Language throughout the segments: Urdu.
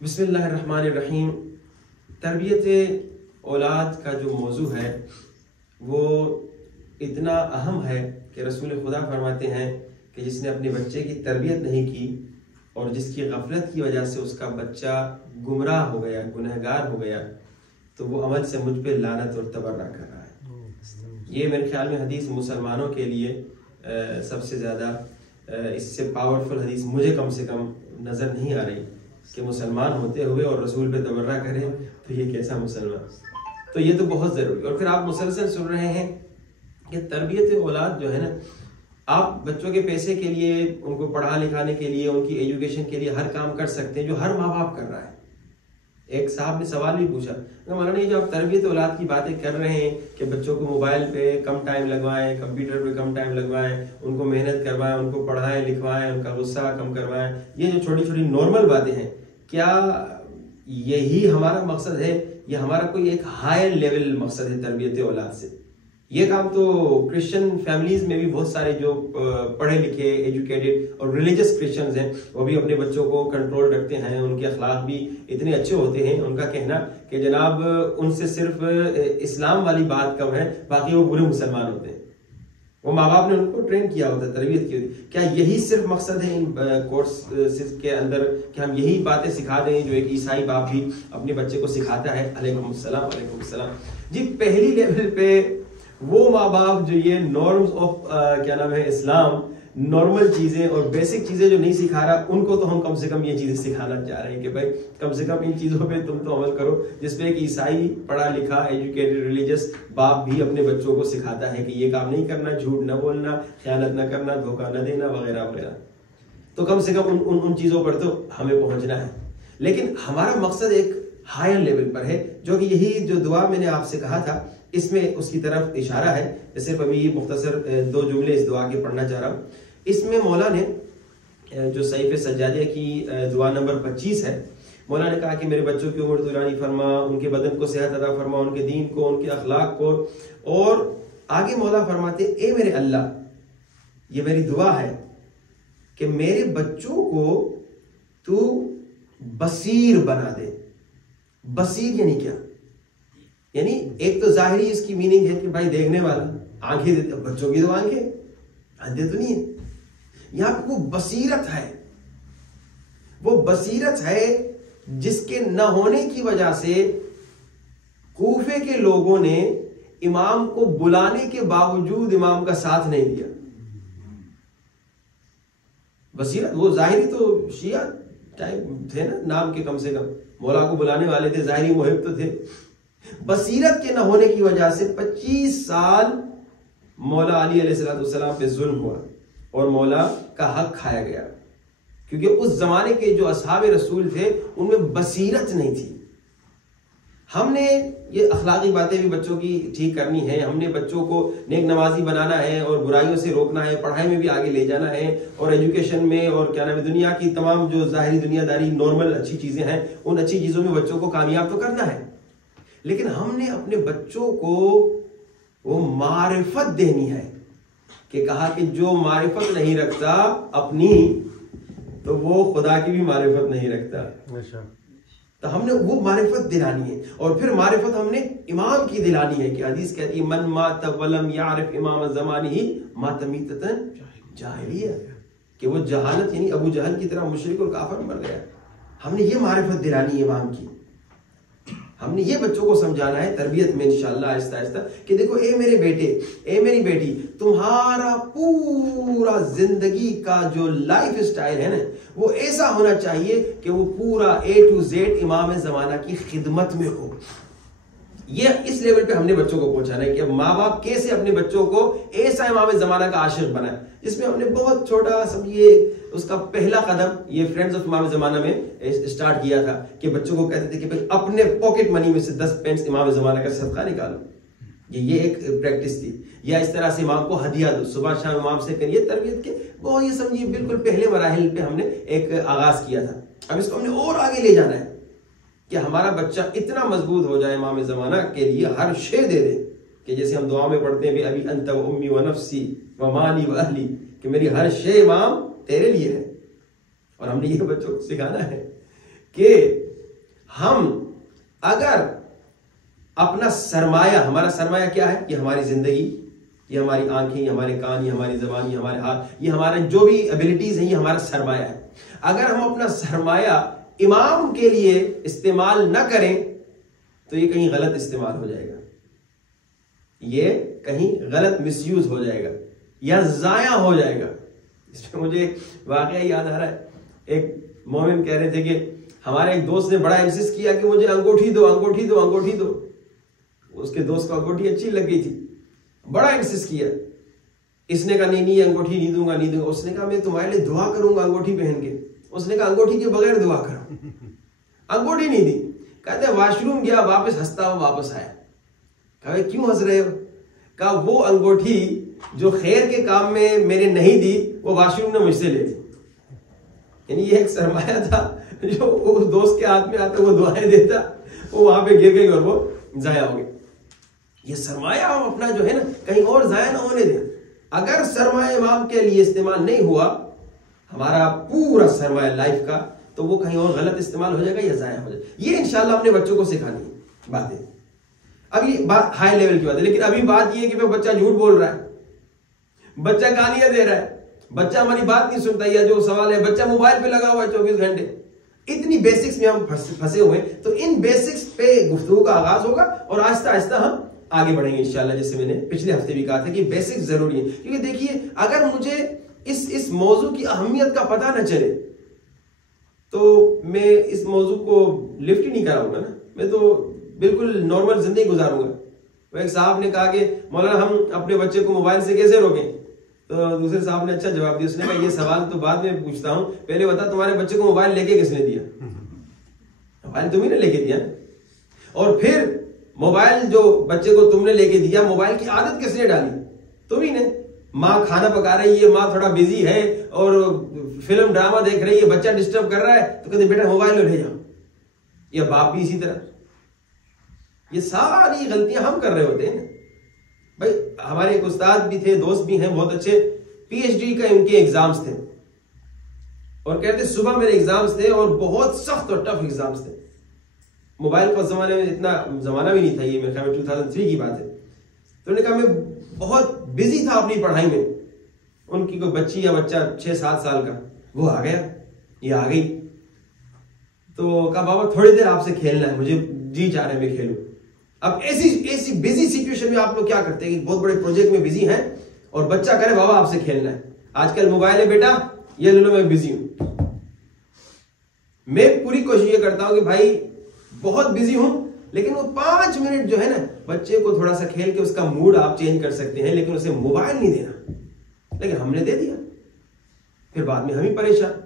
بسم اللہ الرحمن الرحیم۔ تربیت اولاد کا جو موضوع ہے وہ اتنا اہم ہے کہ رسول خدا فرماتے ہیں کہ جس نے اپنے بچے کی تربیت نہیں کی اور جس کی غفلت کی وجہ سے اس کا بچہ گمراہ ہو گیا، گنہگار ہو گیا، تو وہ عمل سے مجھ پہ لعنت اور تبرہ کر رہا ہے۔ یہ میرے خیال میں حدیث مسلمانوں کے لیے سب سے زیادہ اس سے پاورفل حدیث مجھے کم سے کم نظر نہیں آ رہی کہ مسلمان ہوتے ہوئے اور رسول پہ تبرہ کرے تو یہ کیسا مسلمان۔ تو یہ تو بہت ضروری۔ اور پھر آپ مسلسل سن رہے ہیں کہ تربیت اولاد جو ہے نا، آپ بچوں کے پیسے کے لیے، ان کو پڑھا لکھانے کے لیے، ان کی ایجوکیشن کے لیے ہر کام کر سکتے ہیں جو ہر ماں باپ کر رہا ہے۔ ایک صاحب نے سوال بھی پوچھا، مولانا یہ جو آپ تربیت اولاد کی باتیں کر رہے ہیں کہ بچوں کو موبائل پہ کم ٹائم لگوائیں، کمپیوٹر پہ کم ٹائم لگوائیں، ان کو محنت کروائیں، ان کو پڑھائیں لکھوائیں، ان کا غصہ کم کروائیں، یہ جو چھوٹی چھوٹی نارمل باتیں ہیں، کیا یہی ہمارا مقصد ہے یا ہمارا کوئی ایک ہائر لیول مقصد ہے تربیت اولاد سے؟ یہ کام تو کرسچن فیملیز میں بھی بہت سارے جو پڑھے لکھے ایجوکیٹڈ اور ریلیجس کرسچنز ہیں وہ بھی اپنے بچوں کو کنٹرول رکھتے ہیں، ان کے اخلاق بھی اتنے اچھے ہوتے ہیں، ان کا کہنا کہ جناب ان سے صرف اسلام والی بات کم ہے، باقی وہ پورے مسلمان ہوتے ہیں۔ وہ ماں باپ نے ان کو ٹرین کیا ہوتا ہے، تربیت کی ہوتی ہے۔ کیا یہی صرف مقصد ہے ان کورسز کے اندر کہ ہم یہی باتیں سکھا دیں جو ایک عیسائی باپ بھی اپنے بچے کو سکھاتا ہے؟ علیکم السلام، علیکم السلام جی۔ پہلی لیول پہ وہ ماں باپ جو یہ نارمز آف کیا نام ہے اسلام، نارمل چیزیں اور بیسک چیزیں جو نہیں سکھا رہا، ان کو تو ہم کم سے کم یہ چیزیں سکھانا چاہ رہے ہیں کہ بھائی کم سے کم ان چیزوں پہ تم تو عمل کرو، جس پہ ایک عیسائی پڑھا لکھا ایجوکیٹڈ ریلیجس باپ بھی اپنے بچوں کو سکھاتا ہے کہ یہ کام نہیں کرنا، جھوٹ نہ بولنا، خیانت نہ کرنا، دھوکہ نہ دینا، وغیرہ وغیرہ۔ تو کم سے کم ان چیزوں پر تو ہمیں پہنچنا ہے، لیکن ہمارا مقصد ایک ہائر لیول پر ہے، جو کہ یہی جو دعا میں نے آپ سے کہا تھا اس میں اس کی طرف اشارہ ہے۔ صرف ابھی یہ مختصر 2 جملے اس دعا کے پڑھنا چاہ رہا ہوں۔ اس میں مولا نے جو صحیفہ سجادیہ کی دعا نمبر 25 ہے، مولا نے کہا کہ میرے بچوں کی عمر طولانی فرما، ان کے بدن کو صحت عطا فرما، ان کے دین کو، ان کے اخلاق کو، اور آگے مولا فرماتے اے میرے اللہ، یہ میری دعا ہے کہ میرے بچوں کو تو بصیر بنا دے۔ بصیر یعنی کیا؟ یعنی ایک تو ظاہری اس کی میننگ ہے کہ بھائی دیکھنے والا، آنکھیں دیتے، بچوں کی تو آنکھیں اندھے تو نہیں ہے، یہاں پہ وہ بصیرت ہے، وہ بصیرت ہے جس کے نہ ہونے کی وجہ سے کوفے کے لوگوں نے امام کو بلانے کے باوجود امام کا ساتھ نہیں دیا۔ بصیرت، وہ ظاہری تو شیعہ ٹائپ تھے نا، نام کے کم سے کم مولا کو بلانے والے تھے، ظاہری محب تو تھے۔ بصیرت کے نہ ہونے کی وجہ سے 25 سال مولا علی علیہ السلام پہ ظلم ہوا اور مولا کا حق کھایا گیا، کیونکہ اس زمانے کے جو اصحاب رسول تھے ان میں بصیرت نہیں تھی۔ ہم نے یہ اخلاقی باتیں بھی بچوں کی ٹھیک کرنی ہے، ہم نے بچوں کو نیک نمازی بنانا ہے اور برائیوں سے روکنا ہے، پڑھائی میں بھی آگے لے جانا ہے، اور ایجوکیشن میں اور کیا نام ہے دنیا کی تمام جو ظاہری دنیا داری نارمل اچھی چیزیں ہیں ان اچھی چیزوں میں بچوں کو کامیاب تو کرنا ہے، لیکن ہم نے اپنے بچوں کو وہ معرفت دینی ہے کہ کہا کہ جو معرفت نہیں رکھتا اپنی تو وہ خدا کی بھی معرفت نہیں رکھتا۔ تو ہم نے وہ معرفت دلانی ہے، اور پھر معرفت ہم نے امام کی دلانی ہے کہ حدیث کہتی ہے من مات ولم یعرف امام زمانہ مات میتۃ جاہلیہ، کہ وہ جہالت یعنی ابو جہل کی طرح مشرک اور کافر مر گیا۔ ہم نے یہ معرفت دلانی ہے امام کی، ہم نے یہ بچوں کو سمجھانا ہے تربیت میں انشاءاللہ آہستہ آہستہ کہ دیکھو اے میرے بیٹے، اے میری بیٹی، تمہارا پورا زندگی کا جو لائف سٹائل ہے نا وہ ایسا ہونا چاہیے کہ وہ پورا A to Z امام زمانہ کی خدمت میں ہو۔ یہ اس لیول پہ ہم نے بچوں کو پہنچانا ہے کہ اب ماں باپ کیسے اپنے بچوں کو ایسا امام زمانہ کا عاشق بنائے، جس میں ہم نے بہت چھوٹا سمجھیے اس کا پہلا قدم یہ فرینڈز آف امام زمانہ میں اسٹارٹ کیا تھا کہ بچوں کو کہتے تھے کہ بھائی اپنے پاکٹ منی میں سے 10 پینٹس امام زمانہ کا صدقہ نکالو، یہ ایک پریکٹس تھی۔ یا اس طرح سے امام کو ہدیہ دو، صبح شام امام سے کریے، تربیت کے وہ یہ سمجھیے بالکل پہلے مراحل پہ ہم نے ایک آغاز کیا تھا۔ اب اس کو ہم نے اور آگے لے جانا ہے کہ ہمارا بچہ اتنا مضبوط ہو جائے امام زمانہ کے لیے ہر شے دے دے، کہ جیسے ہم دعا میں پڑھتے ہیں بھی ابھی انت و امی و نفسی و مالی و اہلی، کہ میری ہر شے امام تیرے لیے ہے۔ اور ہم نے یہ بچوں کو سکھانا ہے کہ ہم اگر اپنا سرمایہ، ہمارا سرمایہ کیا ہے؟ یہ ہماری زندگی، یہ ہماری آنکھیں، یہ ہمارے کان، یہ ہماری زبان، یہ ہمارے ہاتھ، یہ ہمارا جو بھی ایبلٹیز ہیں، یہ ہمارا سرمایہ ہے. اگر ہم اپنا سرمایہ امام کے لیے استعمال نہ کریں تو یہ کہیں غلط استعمال ہو جائے گا، یہ کہیں غلط مس یوز ہو جائے گا یا ضائع ہو جائے گا. اس میں مجھے واقعہ یاد آ رہا ہے، ایک مومن کہہ رہے تھے کہ ہمارے ایک دوست نے بڑا انسسٹ کیا کہ مجھے انگوٹھی دو، انگوٹھی دو، انگوٹھی دو. اس کے دوست کو انگوٹھی اچھی لگ گئی تھی، بڑا انسسٹ کیا. اس نے کہا نہیں انگوٹھی نہیں دوں گا، نہیں دوں گا. اس نے کہا میں تمہارے لیے دعا کروں گا انگوٹھی پہن کے. اس نے کہا انگوٹھی کے بغیر دعا کرو. انگوٹھی نہیں دی. کہتے واش روم گیا، واپس ہنستا ہوا واپس آیا. کہا کیوں ہنس رہے ہو؟ کہا وہ انگوٹھی جو خیر کے کام میں میرے نہیں دی، وہ واش روم نے مجھ سے لے لی. یعنی یہ ایک سرمایہ تھا جو اس دوست کے ہاتھ میں آتا، وہ دعائیں دیتا، وہ وہاں پہ گر گئی اور وہ ضائع ہو گئی. یہ سرمایہ ہم اپنا جو ہے نا کہیں اور ضائع نہ ہونے دیں. اگر سرمایہ امام کے لیے استعمال نہیں ہوا، ہمارا پورا سرمایہ لائف کا، تو وہ کہیں اور غلط استعمال ہو جائے گا یا ضائع ہو جائے گا. یہ انشاءاللہ اپنے بچوں کو سکھانی ہے باتیں. اب یہ بات ہائی لیول کی بات ہے، لیکن ابھی بات یہ ہے کہ بچہ جھوٹ بول رہا ہے، بچہ گالیاں دے رہا ہے، بچہ ہماری بات نہیں سنتا، یا جو سوال ہے بچہ موبائل پہ لگا ہوا ہے 24 گھنٹے. اتنی بیسکس میں ہم پھنسے ہوئے ہیں. تو ان بیسکس پہ گفتگو کا آغاز ہوگا اور آہستہ آہستہ ہم آگے بڑھیں گے انشاءاللہ. جیسے میں نے پچھلے ہفتے بھی کہا تھا کہ بیسکس ضروری ہے، کیونکہ دیکھیے اگر مجھے اس موضوع کی اہمیت کا پتہ نہ چلے تو میں اس موضوع کو لفٹ ہی نہیں کراؤں گا نا، میں تو بالکل نارمل زندگی گزاروں گا. وہ ایک صاحب نے کہا کہ مولانا ہم اپنے بچے کو موبائل سے کیسے روکیں؟ تو دوسرے صاحب نے اچھا جواب دیا. اس نے کہا یہ سوال تو بعد میں پوچھتا ہوں، پہلے بتا تمہارے بچے کو موبائل لے کے کس نے دیا؟ موبائل تم ہی نے لے کے دیا. اور پھر موبائل جو بچے کو تم نے لے کے دیا، موبائل کی عادت کس نے ڈالی؟ تم ہی نے. ماں کھانا پکا رہی ہے، ماں تھوڑا بزی ہے اور فلم ڈرامہ دیکھ رہی ہے، بچہ ڈسٹرب کر رہا ہے تو کہتے بیٹا موبائل لے جاؤ. یا باپ بھی اسی طرح. یہ ساری غلطیاں ہم کر رہے ہوتے ہیں. بھائی ہمارے ایک استاد بھی تھے، دوست بھی ہیں بہت اچھے، پی ایچ ڈی کا ان کے ایگزامز تھے اور کہتے صبح میرے ایگزامز تھے اور بہت سخت اور ٹف ایگزامز تھے. موبائل کا زمانے میں اتنا زمانہ بھی نہیں تھا، یہ میرے خیال میں 2003 کی بات ہے. تو انہوں نے کہا میں بہت بزی تھا اپنی پڑھائی میں. ان کی کوئی بچی یا بچہ 6-7 سال کا وہ آ گیا، یہ آ گئی. تو کہا بابا تھوڑی دیر آپ سے کھیلنا ہے، مجھے جی چاہ رہا ہے میں کھیلوں. اب ایسی بزی سچویشن میں آپ لوگ کیا کرتے ہیں کہ بہت بڑے پروجیکٹ میں بزی ہیں اور بچہ کہہ رہے بابا آپ سے کھیلنا ہے. آج کل موبائل ہے بیٹا، یہ لے لو میں بزی ہوں. میں پوری کوشش یہ کرتا ہوں کہ بھائی بہت بزی ہوں لیکن وہ 5 منٹ جو ہے نا بچے کو تھوڑا سا کھیل کے اس کا موڈ آپ چینج کر سکتے ہیں، لیکن اسے موبائل نہیں دینا. لیکن ہم نے دے دیا، پھر بعد میں ہم ہی پریشان.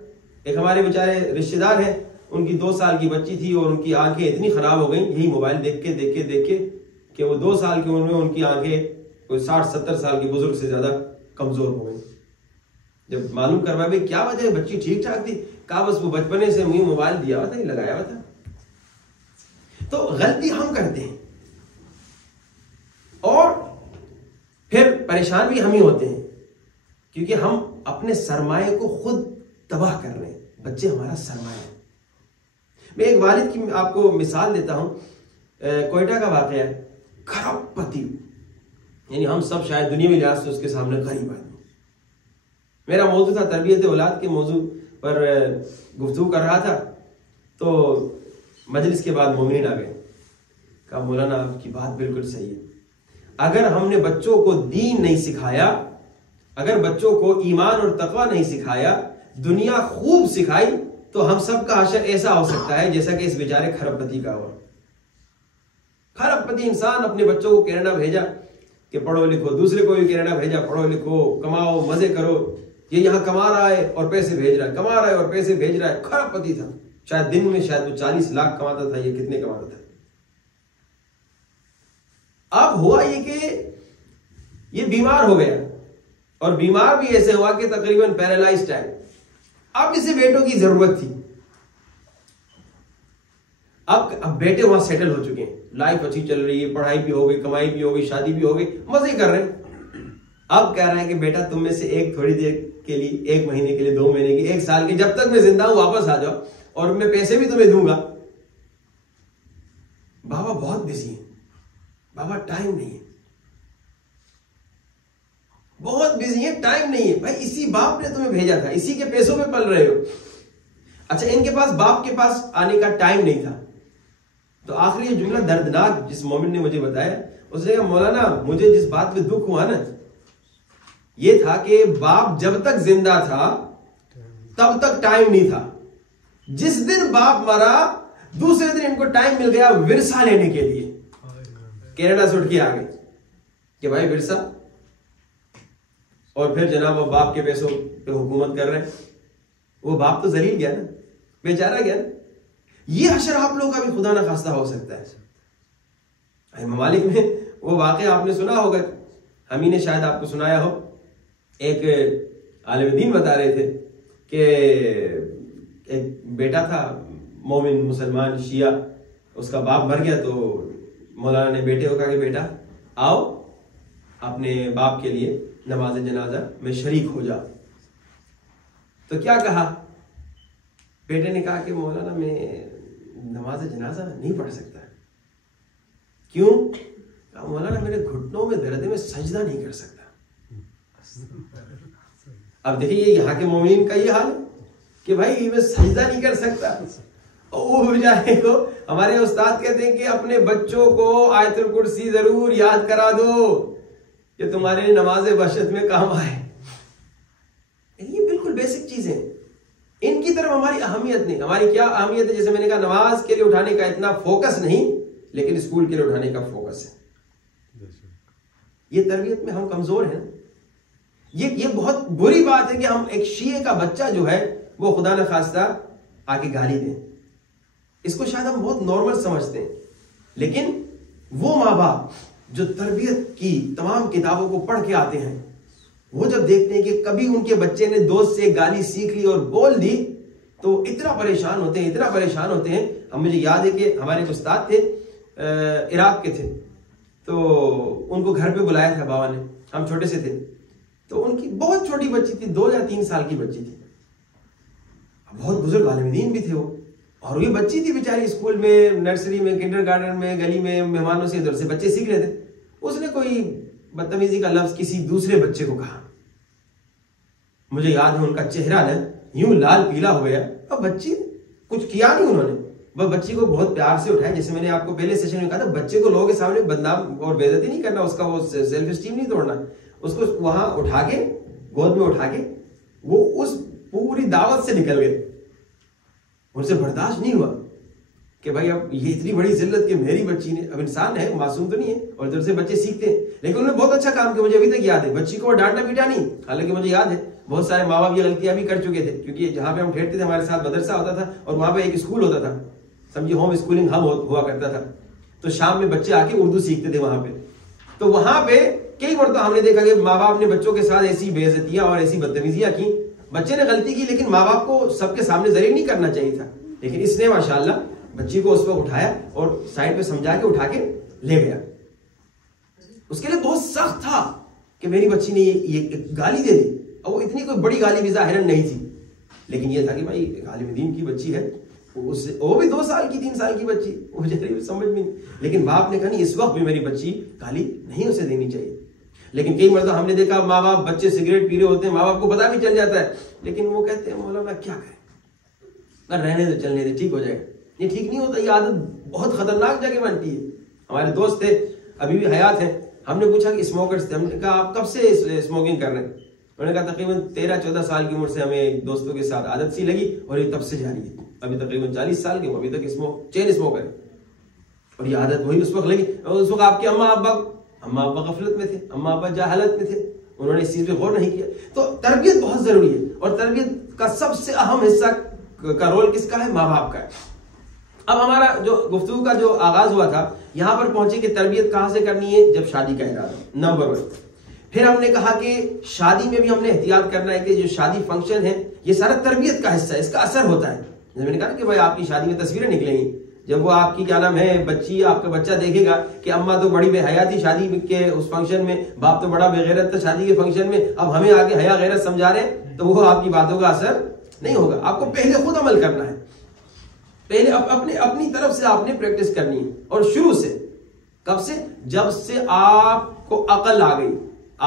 ایک ہمارے بیچارے رشتے دار ہیں، ان کی 2 سال کی بچی تھی اور ان کی آنکھیں اتنی خراب ہو گئیں یہی موبائل دیکھ کے کہ وہ 2 سال کی عمر میں ان کی آنکھیں کوئی 60-70 سال کے بزرگ سے زیادہ کمزور ہو گئی. جب معلوم کروا بھائی کیا وجہ ہے، بچی ٹھیک ٹھاک تھی، کہا بس وہ بچپنے سے مجھے موبائل دیا ہوا تھا، نہیں لگایا ہوا تھا. تو غلطی ہم کرتے ہیں اور پھر پریشان بھی ہم ہی ہوتے ہیں کیونکہ ہم اپنے سرمایہ کو خود تباہ کر رہے ہیں. بچے ہمارا سرمایہ ہے. میں ایک والد کی آپ کو مثال دیتا ہوں، کوئٹہ کا واقعہ ہے. کھرب پتی، یعنی ہم سب شاید دنیا میں لحاظ سے اس کے سامنے غریب آدمی. میرا موضوع تھا تربیت اولاد کے موضوع پر گفتگو کر رہا تھا. تو مجلس کے بعد مومنین آ گئے، کہا مولانا آپ کی بات بالکل صحیح ہے. اگر ہم نے بچوں کو دین نہیں سکھایا، اگر بچوں کو ایمان اور تقوی نہیں سکھایا، دنیا خوب سکھائی، تو ہم سب کا حشر ایسا ہو سکتا ہے جیسا کہ اس بیچارے کھرب پتی کا ہوا. کھرب پتی انسان اپنے بچوں کو کینیڈا بھیجا کہ پڑھو لکھو، دوسرے کو بھی کینیڈا بھیجا پڑھو لکھو کماؤ مزے کرو. یہ یہاں کما رہا ہے اور پیسے بھیج رہا ہے، کما رہا ہے اور پیسے بھیج رہا ہے. کھرب پتی تھا، شاید دن میں شاید وہ 40 لاکھ کماتا تھا، یہ کتنے کماتا تھا. اب ہوا یہ کہ یہ بیمار ہو گیا اور بیمار بھی ایسے ہوا کہ تقریباً پیرالائزڈ ہے. اب اسے بیٹوں کی ضرورت تھی. اب بیٹے وہاں سیٹل ہو چکے ہیں، لائف اچھی چل رہی ہے، پڑھائی بھی ہو گئی، کمائی بھی ہو گئی، شادی بھی ہو گئی، مزے کر رہے ہیں. اب کہہ رہے ہیں کہ بیٹا تم میں سے ایک تھوڑی دیر کے لیے، 1 مہینے کے لیے، 2 مہینے کے، 1 سال کے، جب تک میں زندہ ہوں واپس آ جاؤ اور میں پیسے بھی تمہیں دوں گا. بابا بہت بزی ہے، بابا ٹائم نہیں ہے، بہت بزی ہے، ٹائم نہیں ہے. بھائی اسی باپ نے تمہیں بھیجا تھا، اسی کے پیسوں میں پل رہے ہو. اچھا ان کے پاس باپ کے پاس آنے کا ٹائم نہیں تھا. تو آخری یہ جملہ دردناک جس مومن نے مجھے بتایا، اس نے کہا مولانا مجھے جس بات پہ دکھ ہوا نا یہ تھا کہ باپ جب تک زندہ تھا تب تک ٹائم نہیں تھا. جس دن باپ مرا دوسرے دن ان کو ٹائم مل گیا ورثہ لینے کے لیے. کینیڈا سے اٹھ کے آ گئے کہ بھائی ورثہ، اور پھر جناب وہ باپ کے پیسوں پہ حکومت کر رہے ہیں. وہ باپ تو ذلیل گیا نا، بیچارہ گیا نا. یہ حشر آپ لوگوں کا بھی خدا نہ خواستہ ہو سکتا ہے. ممالک میں وہ واقعہ آپ نے سنا ہوگا، ہم ہی نے شاید آپ کو سنایا ہو. ایک عالم دین بتا رہے تھے کہ ایک بیٹا تھا مومن مسلمان شیعہ، اس کا باپ مر گیا تو مولانا نے بیٹے کو کہا کہ بیٹا آؤ اپنے باپ کے لیے نماز جنازہ میں شریک ہو جاؤ. تو کیا کہا بیٹے نے؟ کہا کہ مولانا میں نماز جنازہ نہیں پڑھ سکتا. کیوں؟ کہا مولانا میرے گھٹنوں میں درد ہے، میں سجدہ نہیں کر سکتا. اب دیکھیے یہاں کے مومنین کا یہ حال ہے کہ بھائی میں سجدہ نہیں کر سکتا. وہ بیچارے کو ہمارے استاد کہتے ہیں کہ اپنے بچوں کو آیت الکرسی ضرور یاد کرا دو کہ تمہارے نماز وحشت میں کام آئے. یہ بالکل بیسک چیزیں، ان کی طرف ہماری اہمیت نہیں. ہماری کیا اہمیت ہے؟ جیسے میں نے کہا نماز کے لیے اٹھانے کا اتنا فوکس نہیں، لیکن اسکول کے لیے اٹھانے کا فوکس ہے. یہ تربیت میں ہم کمزور ہیں. یہ بہت بری بات ہے کہ ہم ایک شیعہ کا بچہ جو ہے وہ خدا نہ خواستہ آ کے گالی دیں. اس کو شاید ہم بہت نارمل سمجھتے ہیں، لیکن وہ ماں باپ جو تربیت کی تمام کتابوں کو پڑھ کے آتے ہیں، وہ جب دیکھتے ہیں کہ کبھی ان کے بچے نے دوست سے گالی سیکھ لی اور بول دی تو اتنا پریشان ہوتے ہیں، اتنا پریشان ہوتے ہیں. مجھے یاد ہے کہ ہمارے ایک استاد تھے، عراق کے تھے، تو ان کو گھر پہ بلایا تھا بابا نے. ہم چھوٹے سے تھے تو ان کی بہت چھوٹی بچی تھی، 2 یا 3 سال کی بچی تھی. بہت بزرگ عالم دین بھی تھے وہ، اور یہ بچی تھی بیچاری اسکول میں، نرسری میں، کنڈر گارڈن میں، گلی میں مہمانوں سے ادھر سے بچے سیکھ رہے تھے. اس نے کوئی بدتمیزی کا لفظ کسی دوسرے بچے کو کہا. مجھے یاد ہے ان کا چہرہ نا یوں لال پیلا ہو گیا. اب بچی کچھ کیا نہیں انہوں نے، وہ بچی کو بہت پیار سے اٹھایا. جیسے میں نے آپ کو پہلے سیشن میں کہا تھا، بچے کو لوگوں کے سامنے بدنام اور بے عزتی نہیں کرنا، اس کا وہ سیلف اسٹیم نہیں توڑنا. اس کو وہاں اٹھا کے گود میں اٹھا کے وہ اس پوری دعوت سے نکل گئے. ان سے برداشت نہیں ہوا کہ بھائی اب یہ اتنی بڑی ذلت کہ میری بچی نے، اب انسان ہے معصوم تو نہیں ہے، اور ادھر سے بچے سیکھتے ہیں. لیکن انہوں نے بہت اچھا کام کیا. مجھے ابھی تک یاد ہے بچی کو وہ ڈانٹا پیٹا نہیں. حالانکہ مجھے یاد ہے بہت سارے ماں باپ یہ غلطیاں بھی کر چکے تھے، کیونکہ جہاں پہ ہم ٹھہرتے تھے ہمارے ساتھ مدرسہ ہوتا تھا اور وہاں پہ ایک اسکول ہوتا تھا، سمجھیے ہوم اسکولنگ ہم ہوا کرتا تھا. تو شام میں بچے آ کے اردو سیکھتے تھے وہاں پہ. تو وہاں پہ کئی مرتبہ ہم نے دیکھا کہ ماں باپ نے بچوں کے ساتھ ایسی بے عزتیاں اور ایسی بدتمیزیاں کی. بچے نے غلطی کی لیکن ماں باپ کو سب کے سامنے ذلیل نہیں کرنا چاہیے تھا. لیکن اس نے ماشاءاللہ بچی کو اس وقت اٹھایا اور سائڈ پہ سمجھا کے اٹھا کے لے گیا. اس کے لیے بہت سخت تھا کہ میری بچی نے یہ گالی دے دی. اور وہ اتنی کوئی بڑی گالی بھی ظاہراً نہیں تھی، لیکن یہ تھا کہ بھائی عالم دین کی بچی ہے، وہ بھی 2 سال کی 3 سال کی بچی، مجھے سمجھ میں نہیں. لیکن باپ نے کہا نہیں اس وقت بھی میری بچی گالی نہیں اسے دینی چاہیے. لیکن کئی مرتبہ ہم نے دیکھا ماں باپ بچے سگریٹ پی رہے ہوتے ہیں، ماں باپ کو پتا بھی چل جاتا ہے، لیکن وہ کہتے ہیں مولانا کیا کریں، رہنے دے چلنے دے ٹھیک ہو جائے گا. یہ ٹھیک نہیں ہوتا. یہ عادت بہت خطرناک جگہ بنتی ہے. ہمارے دوست تھے ابھی بھی حیات ہیں، ہم نے پوچھا کہ اسموکرز تھے، ہم نے کہا آپ کب سے اسموکنگ کر رہے ہیں؟ انہوں نے کہا تقریباً 13-14 سال کی عمر سے ہمیں دوستوں کے ساتھ عادت سی لگی اور یہ تب سے جاری ہے. ابھی تقریباً 40 سال کے ابھی تک چین اسموکر ہے اور یہ عادت وہی اس وقت لگی. اس وقت آپ کے اما ابا غفلت میں تھے، اما ابا جہالت میں تھے، انہوں نے اس چیز پہ غور نہیں کیا. تو تربیت بہت ضروری ہے اور تربیت کا سب سے اہم حصہ کا رول کس کا ہے؟ ماں باپ کا ہے. اب ہمارا جو گفتگو کا جو آغاز ہوا تھا یہاں پر پہنچے کہ تربیت کہاں سے کرنی ہے؟ جب شادی کا ارادہ نمبر 1. پھر ہم نے کہا کہ شادی میں بھی ہم نے احتیاط کرنا ہے کہ جو شادی فنکشن ہے یہ سارا تربیت کا حصہ ہے، اس کا اثر ہوتا ہے. جیسے میں نے کہا کہ بھائی آپ کی شادی میں تصویریں نکلیں گی، جب وہ آپ کی کیا نام ہے بچی، آپ کا بچہ دیکھے گا کہ اماں تو بڑی بے حیا تھی شادی کے اس فنکشن میں، باپ تو بڑا بے غیرت تھا شادی کے فنکشن میں، اب ہمیں آگے حیا غیرت سمجھا رہے ہیں، تو وہ آپ کی باتوں کا اثر نہیں ہوگا. آپ کو پہلے خود عمل کرنا ہے، پہلے اپنی طرف سے آپ نے پریکٹس کرنی ہے، اور شروع سے. کب سے؟ جب سے آپ کو عقل آ گئی،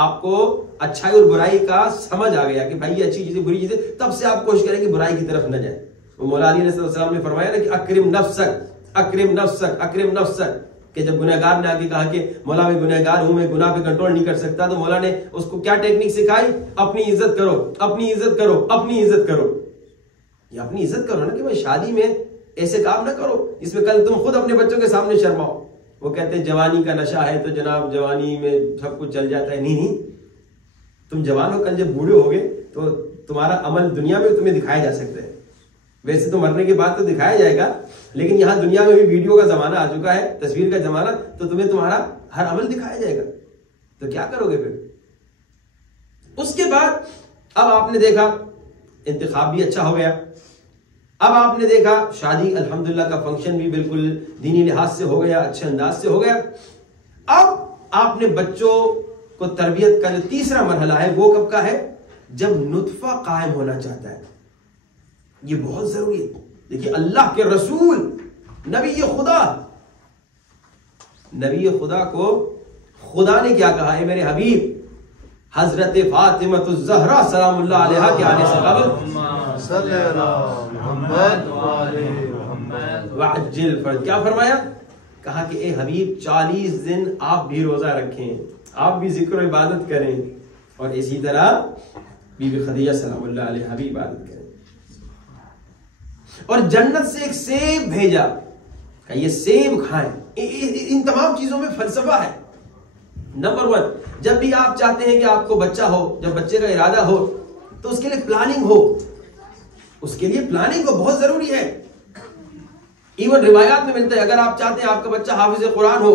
آپ کو اچھائی اور برائی کا سمجھ آ گیا کہ بھائی یہ اچھی چیزیں بری چیزیں، تب سے آپ کوشش کریں کہ برائی کی طرف نہ جائیں. مولا علی علیہ السلام نے فرمایا نا کہ اکرم نفسک اکرم نفسک اکرم نفسک، کہ جب گنہگار نے آ کے کہا کہ مولا میں گنہگار ہوں، میں گناہ پہ کنٹرول نہیں کر سکتا، تو مولا نے اس کو کیا ٹیکنیک سکھائی؟ اپنی عزت کرو، اپنی عزت کرو، اپنی عزت کرو. یہ اپنی عزت کرو نا، کہ بھائی شادی میں ایسے کام نہ کرو جس میں کل تم خود اپنے بچوں کے سامنے شرماؤ. وہ کہتے ہیں جوانی کا نشہ ہے تو جناب جوانی میں سب کچھ چل جاتا ہے. نہیں، تم جوان ہو، کل جب بوڑھے ہوگے تو تمہارا عمل دنیا میں تمہیں دکھایا جا سکتا ہے. ویسے تو مرنے کے بعد تو دکھایا جائے گا، لیکن یہاں دنیا میں بھی ویڈیو کا زمانہ آ چکا ہے، تصویر کا زمانہ، تو تمہیں تمہارا ہر عمل دکھایا جائے گا. تو کیا کرو گے پھر؟ اس کے بعد اب آپ نے دیکھا انتخاب بھی اچھا ہو گیا. اب آپ نے دیکھا شادی الحمدللہ کا فنکشن بھی بالکل دینی لحاظ سے ہو گیا، اچھے انداز سے ہو گیا. اب آپ نے بچوں کو تربیت کا جو تیسرا مرحلہ ہے وہ کب کا ہے؟ جب نطفہ قائم ہونا چاہتا ہے. یہ بہت ضروری ہے. دیکھیے اللہ کے رسول نبی خدا کو خدا نے کیا کہا ہے؟ میرے حبیب حضرت فاطمہ الزہرا سلام اللہ علیہا کے آنے سے قبل صلی اللہ محمد وعجل فرد کیا فرمایا؟ کہا کہ اے حبیب 40 دن آپ بھی روزہ رکھیں، آپ بھی ذکر و عبادت کریں، اور اسی طرح بی بی خدیجہ سلام اللہ علیہا بھی عبادت کریں. اور جنت سے ایک سیب بھیجا کہ یہ سیب کھائیں. ان تمام چیزوں میں فلسفہ ہے. نمبر 1، جب بھی آپ چاہتے ہیں کہ آپ کو بچہ ہو، جب بچے کا ارادہ ہو تو اس کے لیے پلاننگ ہو. اس کے لیے پلاننگ کو بہت ضروری ہے. ایون روایات میں ملتا ہے اگر آپ چاہتے ہیں آپ کا بچہ حافظ قرآن ہو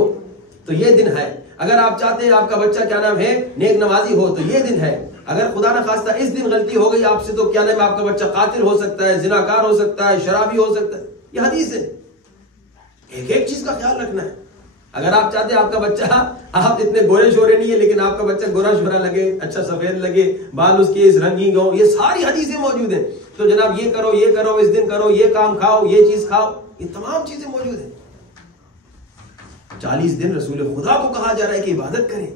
تو یہ دن ہے. اگر آپ چاہتے ہیں آپ کا بچہ کیا نام ہے نیک نمازی ہو تو یہ دن ہے. اگر خدا نہ خواستہ اس دن غلطی ہو گئی آپ سے تو کیا نام ہے آپ کا بچہ قاتل ہو سکتا ہے، زناکار ہو سکتا ہے، شرابی ہو سکتا ہے. یہ حدیث ہے. ایک ایک چیز کا خیال رکھنا ہے. اگر آپ چاہتے ہیں آپ کا بچہ، آپ اتنے گورے شورے نہیں ہے لیکن آپ کا بچہ گورا شورا لگے، اچھا سفید لگے، بال اس کے اس رنگین ہو، یہ ساری حدیثیں موجود ہیں. تو جناب یہ کرو، یہ کرو، اس دن کرو، یہ کام کھاؤ، یہ چیز کھاؤ، یہ تمام چیزیں موجود ہیں. 40 دن رسول خدا کو کہا جا رہا ہے کہ عبادت کریں.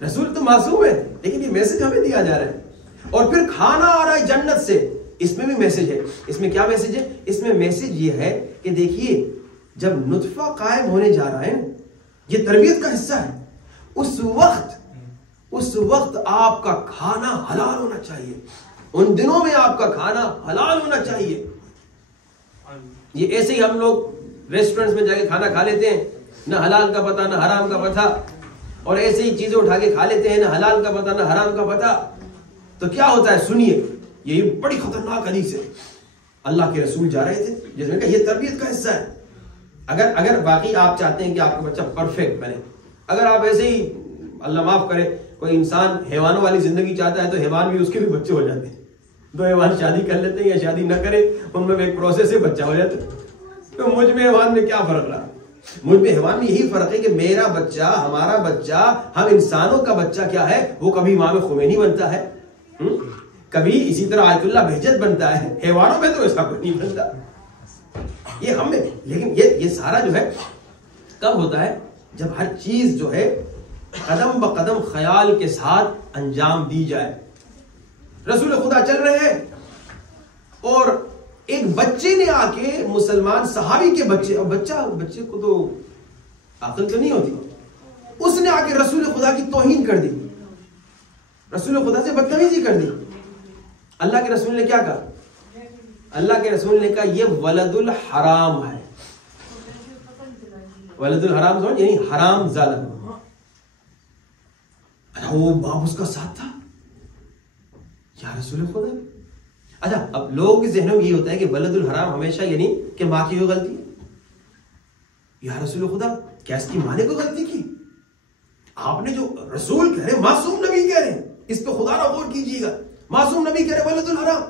رسول تو معصوم ہے لیکن یہ میسج ہمیں دیا جا رہا ہے. اور پھر کھانا آ رہا ہے جنت سے، اس میں بھی میسج ہے. اس میں کیا میسج ہے؟ اس میں میسج یہ ہے کہ دیکھیے جب نطفہ قائم ہونے جا رہا ہے، یہ تربیت کا حصہ ہے، اس وقت آپ کا کھانا حلال ہونا چاہیے. ان دنوں میں آپ کا کھانا حلال ہونا چاہیے. یہ ایسے ہی ہم لوگ ریسٹورنٹس میں جا کے کھانا کھا لیتے ہیں، نہ حلال کا پتہ نہ حرام کا پتہ، اور ایسے ہی چیزیں اٹھا کے کھا لیتے ہیں، نہ حلال کا پتہ نہ حرام کا پتہ. تو کیا ہوتا ہے؟ سنیے، یہ بڑی خطرناک حدیث ہے. اللہ کے رسول جا رہے تھے جس میں کہا یہ تربیت کا حصہ ہے. اگر واقعی آپ چاہتے ہیں کہ آپ کا بچہ پرفیکٹ بنے، اگر آپ ایسے ہی اللہ معاف کرے کوئی انسان حیوانوں والی زندگی چاہتا ہے تو حیوان بھی اس کے بھی بچے ہو جاتے ہیں. 2 حیوان شادی کر لیتے ہیں یا شادی نہ کرے، ان میں ایک پروسیس سے بچہ ہو جاتا ہے. تو مجھ میں حیوان میں کیا فرق رہا؟ مجھ میں حیوان میں یہی فرق ہے کہ میرا بچہ، ہمارا بچہ، ہم انسانوں کا بچہ کیا ہے؟ وہ کبھی امام خمینی بنتا ہے، کبھی اسی طرح آیت اللہ بہجت بنتا ہے. حیوانوں میں تو ایسا کوئی نہیں بنتا. یہ ہم میں، لیکن یہ سارا جو ہے کب ہوتا ہے؟ جب ہر چیز جو ہے قدم بقدم خیال کے ساتھ انجام دی جائے. رسول خدا چل رہے ہیں اور ایک بچے نے آ کے، مسلمان صحابی کے بچے، اور بچے کو تو عقل تو نہیں ہوتی، اس نے آ کے رسول خدا کی توہین کر دی، رسول خدا سے بدتمیزی کر دی. اللہ کے رسول نے کیا کہا؟ اللہ کے رسول نے کہا یہ ولد الحرام ہے. ولد الحرام یعنی حرام زادہ. وہ باپ اس کا ساتھ تھا یا رسول خدا. اچھا اب لوگوں کے ذہنوں میں یہ ہوتا ہے کہ ولد الحرام ہمیشہ یعنی کہ ماں کی کوئی غلطی. یا رسول خدا کیا اس کی ماں نے کوئی غلطی کی؟ آپ نے جو رسول کہہ رہے، معصوم نبی کہہ رہے ہیں، اس پہ خدا نہ غور کیجیے گا. معصوم نبی کہہ رہے ولد الحرام.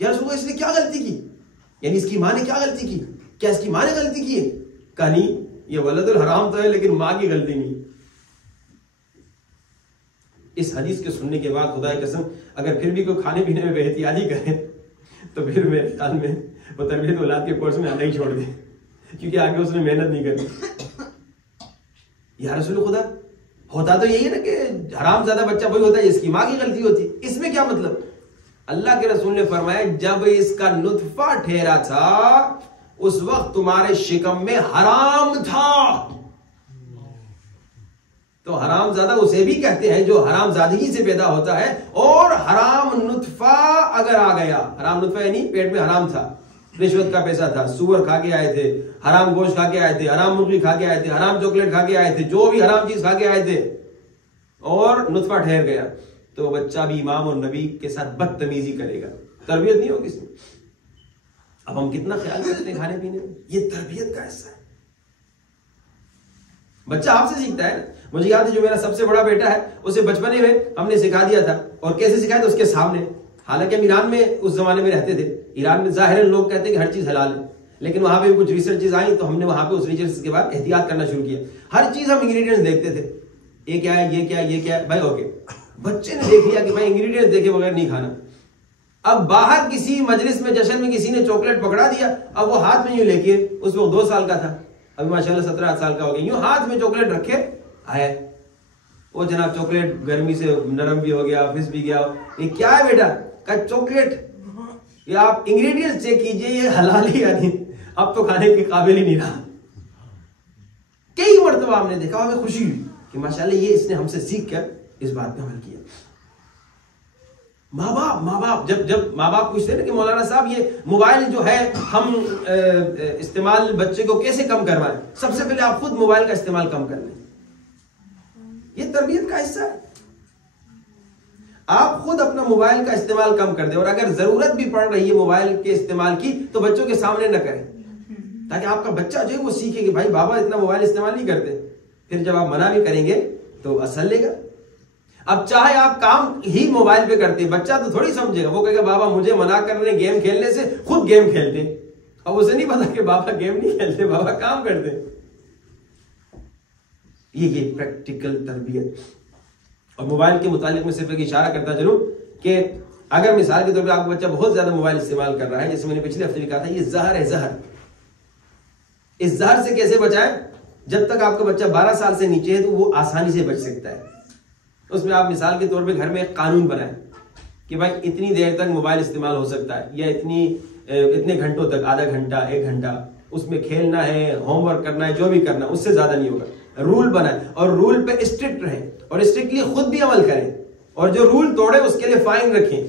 یا رسول اللہ اس نے کیا غلطی کی؟ یعنی اس کی ماں نے کیا غلطی کی؟ کیا اس کی ماں نے غلطی کی ہے؟ کہا نہیں، یہ ولد الحرام تو ہے لیکن ماں کی غلطی نہیں. اس حدیث کے سننے کے بعد خدا کی قسم اگر پھر بھی کوئی کھانے پینے میں بے احتیاطی کرے تو پھر میرے خیال میں وہ تربیت اولاد کے کورس میں آنا ہی چھوڑ دے، کیونکہ آگے اس نے محنت نہیں کرنی۔ یا رسول خدا، ہوتا تو یہی ہے نا کہ حرام زیادہ بچہ وہی ہوتا ہے جس کی ماں کی غلطی ہوتی ہے، اس میں کیا مطلب؟ اللہ کے رسول نے فرمایا جب اس کا نطفہ ٹھہرا تھا اس وقت تمہارے شکم میں حرام تھا۔ تو حرام زادہ اسے بھی کہتے ہیں جو حرام زادگی سے پیدا ہوتا ہے، اور حرام نطفہ اگر آ گیا، حرام نطفہ یعنی پیٹ میں حرام تھا، رشوت کا پیسہ تھا، سور کھا کے آئے تھے، حرام گوشت کھا کے آئے تھے، حرام مرغی کھا کے آئے تھے، حرام چاکلیٹ کھا کے آئے تھے، جو بھی حرام چیز کھا کے آئے تھے، اور نطفہ ٹھہر گیا، تو بچہ بھی امام اور نبی کے ساتھ بدتمیزی کرے گا، تربیت نہیں ہوگی اس میں۔ اب ہم کتنا خیال کرتے ہیں کھانے پینے میں، یہ تربیت کا حصہ ہے۔ بچہ آپ سے سیکھتا ہے۔ مجھے یاد ہے جو میرا سب سے بڑا بیٹا ہے اسے بچپنے میں ہم نے سکھا دیا تھا، اور کیسے سکھایا تھا؟ اس کے سامنے۔ حالانکہ ہم ایران میں اس زمانے میں رہتے تھے، ایران میں ظاہراً لوگ کہتے ہیں کہ ہر چیز حلال ہے، لیکن وہاں پہ کچھ ریسرچز آئیں تو ہم نے وہاں پہ اس ریسرچ کے بعد احتیاط کرنا شروع کیا۔ ہر چیز ہم انگریڈینٹس دیکھتے تھے، یہ کیا ہے، یہ کیا ہے، یہ کیا ہے، بھائی اوکے، بچے نے دیکھ لیا کہ بھائی انگریڈینٹس دیکھے بغیر نہیں کھانا۔ اب باہر کسی مجلس میں، جشن میں کسی نے چاکلیٹ پکڑا دیا، اب وہ ہاتھ میں یوں لے کے، اس وقت 2 سال کا تھا، ابھی ماشاءاللہ 17 سال کا ہو گیا، یوں ہاتھ میں چاکلیٹ رکھے آیا، وہ جناب چاکلیٹ گرمی سے نرم بھی ہو گیا، پھس بھی گیا، یہ کیا ہے بیٹا؟ کہ چاکلیٹ، یہ آپ انگریڈینٹس چیک کیجئے، یہ حلال ہی نہیں، اب تو کھانے کے قابل ہی نہیں رہا۔ کئی مرتبہ ہم نے دیکھا، ہمیں خوشی ہوئی کہ ماشاءاللہ یہ اس نے ہم سے سیکھ کر اس بات پہ عمل کیا۔ ماں باپ جب ماں باپ پوچھتے ہیں نا کہ مولانا صاحب یہ موبائل جو ہے ہم استعمال بچے کو کیسے کم کروائیں، سب سے پہلے آپ خود موبائل کا استعمال کم کر لیں، یہ تربیت کا حصہ ہے۔ آپ خود اپنا موبائل کا استعمال کم کر دیں، اور اگر ضرورت بھی پڑ رہی ہے موبائل کے استعمال کی تو بچوں کے سامنے نہ کریں، تاکہ آپ کا بچہ جو ہے وہ سیکھے کہ بھائی بابا اتنا موبائل استعمال نہیں کرتے، پھر جب آپ منع بھی کریں گے تو اثر لے گا۔ اب چاہے آپ کام ہی موبائل پہ کرتے، بچہ تو تھوڑی سمجھے گا، وہ کہے گا بابا مجھے منع کرنے گیم کھیلنے سے، خود گیم کھیلتے، اب اسے نہیں پتا کہ بابا گیم نہیں کھیلتے، بابا کام کرتے۔ یہ پریکٹیکل تربیت۔ اور موبائل کے متعلق میں صرف ایک اشارہ کرتا چلوں کہ اگر مثال کے طور پہ آپ کا بچہ بہت زیادہ موبائل استعمال کر رہا ہے، جیسے میں نے پچھلے ہفتے بھی کہا تھا، یہ زہر ہے، زہر۔ اس زہر سے کیسے بچائیں؟ جب تک آپ کا بچہ 12 سال سے نیچے ہے تو وہ آسانی سے بچ سکتا ہے۔ اس میں آپ مثال کے طور پہ گھر میں ایک قانون بنائیں کہ بھائی اتنی دیر تک موبائل استعمال ہو سکتا ہے، یا اتنے گھنٹوں تک، آدھا گھنٹہ، 1 گھنٹہ، اس میں کھیلنا ہے، ہوم ورک کرنا ہے، جو بھی کرنا ہے اس سے زیادہ نہیں ہوگا۔ رول بنائیں اور رول پہ اسٹرکٹ رہیں، اور اسٹرکٹلی خود بھی عمل کریں، اور جو رول توڑے اس کے لیے فائن رکھیں،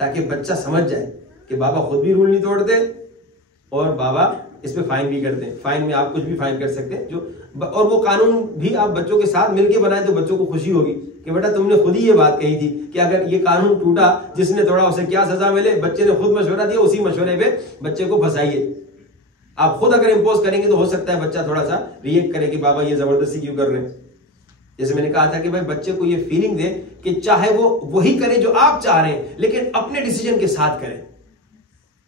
تاکہ بچہ سمجھ جائے کہ بابا خود بھی رول نہیں توڑتے اور بابا اس پہ فائن بھی کرتے ہیں۔ فائن میں آپ کچھ بھی فائن کر سکتے ہیں، اور وہ قانون بھی آپ بچوں کے ساتھ مل کے بنائیں تو بچوں کو خوشی ہوگی کہ بیٹا تم نے خود ہی یہ بات کہی تھی کہ اگر یہ قانون ٹوٹا، جس نے توڑا اسے کیا سزا ملے، بچے نے خود مشورہ دیا، اسی مشورے پہ بچے کو پھنسائیے۔ آپ خود اگر امپوز کریں گے تو ہو سکتا ہے بچہ تھوڑا سا ریئیکٹ کرے کہ بابا یہ زبردستی کیوں کر رہے ہیں۔ جیسے میں نے کہا تھا کہ بھائی بچے کو یہ فیلنگ دے کہ چاہے وہ وہی کرے جو آپ چاہ رہے ہیں، لیکن اپنے ڈیسیجن کے ساتھ کریں۔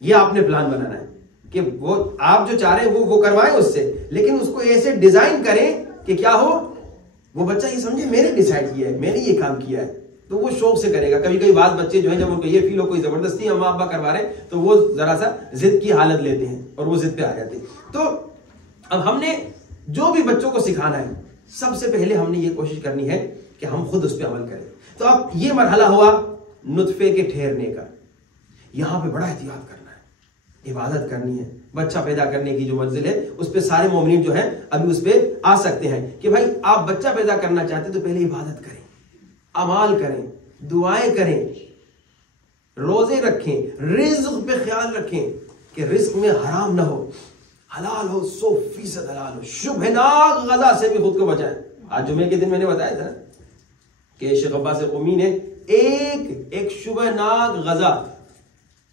یہ آپ نے پلان بنانا ہے کہ وہ آپ جو چاہ رہے ہیں وہ کروائیں اس سے، لیکن اس کو ایسے ڈیزائن کریں کہ کیا ہو، وہ بچہ یہ سمجھے میں نے ڈیسائیڈ کیا ہے، میں نے یہ کام کیا ہے، تو وہ شوق سے کرے گا۔ کبھی کبھی بعض بچے جو ہیں جب ان کو یہ فیل ہو کوئی زبردستی اماں ابا کروا رہے ہیں تو وہ ذرا سا ضد کی حالت لیتے ہیں اور وہ ضد پہ آ جاتے ہیں۔ تو اب ہم نے جو بھی بچوں کو سکھانا ہے، سب سے پہلے ہم نے یہ کوشش کرنی ہے کہ ہم خود اس پہ عمل کریں۔ تو اب یہ مرحلہ ہوا نطفے کے ٹھہرنے کا، یہاں پہ بڑا احتیاط کرنا ہے، عبادت کرنی ہے۔ بچہ پیدا کرنے کی جو منزل ہے اس پہ سارے مومنین جو ہیں ابھی اس پہ آ سکتے ہیں کہ بھائی آپ بچہ پیدا کرنا چاہتے تو پہلے عبادت کریں، اعمال کریں، دعائیں کریں، روزے رکھیں، رزق پہ خیال رکھیں کہ رزق میں حرام نہ ہو، حلال ہو، 100% حلال ہو، شبہ ناک غذا سے بھی خود کو بچائیں۔ آج جمعے کے دن میں نے بتایا تھا کہ شیخ عباس قمی نے ایک شبہ ناک غذا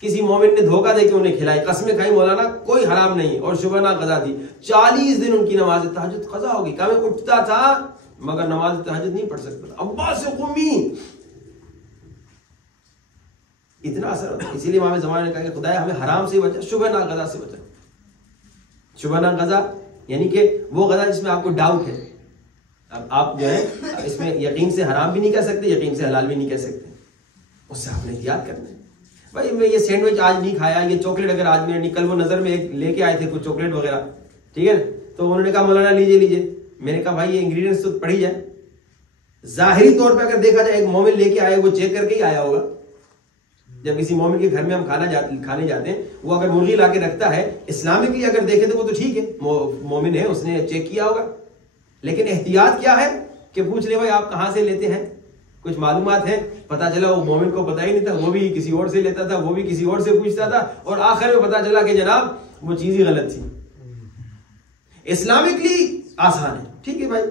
کسی مومن نے دھوکہ دے کے انہیں کھلائی، قسمیں کھائی مولانا کوئی حرام نہیں، اور شبہ ناک غذا تھی۔ 40 دن ان کی نماز تہجد قضا ہوگی، کہ میں اٹھتا تھا مگر نماز تہجد نہیں پڑھ سکتا تھا۔ عباس قمی اتنا اثر ہوتا ہے، اسی لیے امام زمانے نے کہا کہ خدایا ہمیں حرام سے بچا، شبہ ناک غذا سے بچا۔ شبہ ناک غذا یعنی کہ وہ غذا جس میں آپ کو ڈاؤٹ ہے، اب آپ جو ہے اس میں یقین سے حرام بھی نہیں کہہ سکتے، یقین سے حلال بھی نہیں کہہ سکتے، اس سے آپ نے احتیاط کرنا ہے۔ بھائی میں یہ سینڈوچ آج نہیں کھایا, یہ چاکلیٹ اگر آج میں کل وہ نظر میں لے کے آئے تھے کچھ چاکلیٹ وغیرہ, ٹھیک ہے, تو انہوں نے کہا مولانا لیجئے. میں نے کہا بھائی یہ انگریڈینٹس تو پڑھی جائے. ظاہری طور پہ اگر دیکھا جائے ایک مومن لے کے آئے وہ چیک کر کے ہی آیا ہوگا. جب کسی مومن کے گھر میں ہم کھانے جاتے ہیں, وہ اگر مرغی لا کے رکھتا ہے اسلامکلی اگر دیکھے تو وہ تو ٹھیک ہے, مومن ہے, اس نے چیک کیا ہوگا. لیکن احتیاط کیا ہے کہ پوچھ لے بھائی آپ کہاں سے لیتے ہیں, کچھ معلومات ہے, پتا چلا وہ مومن کو پتا ہی نہیں تھا, وہ بھی کسی اور سے لیتا تھا, وہ بھی کسی اور سے پوچھتا تھا, اور آخر میں پتا چلا کہ جناب وہ چیز ہی غلط تھی. اسلامکلی آسان ہے, ٹھیک ہے بھائی,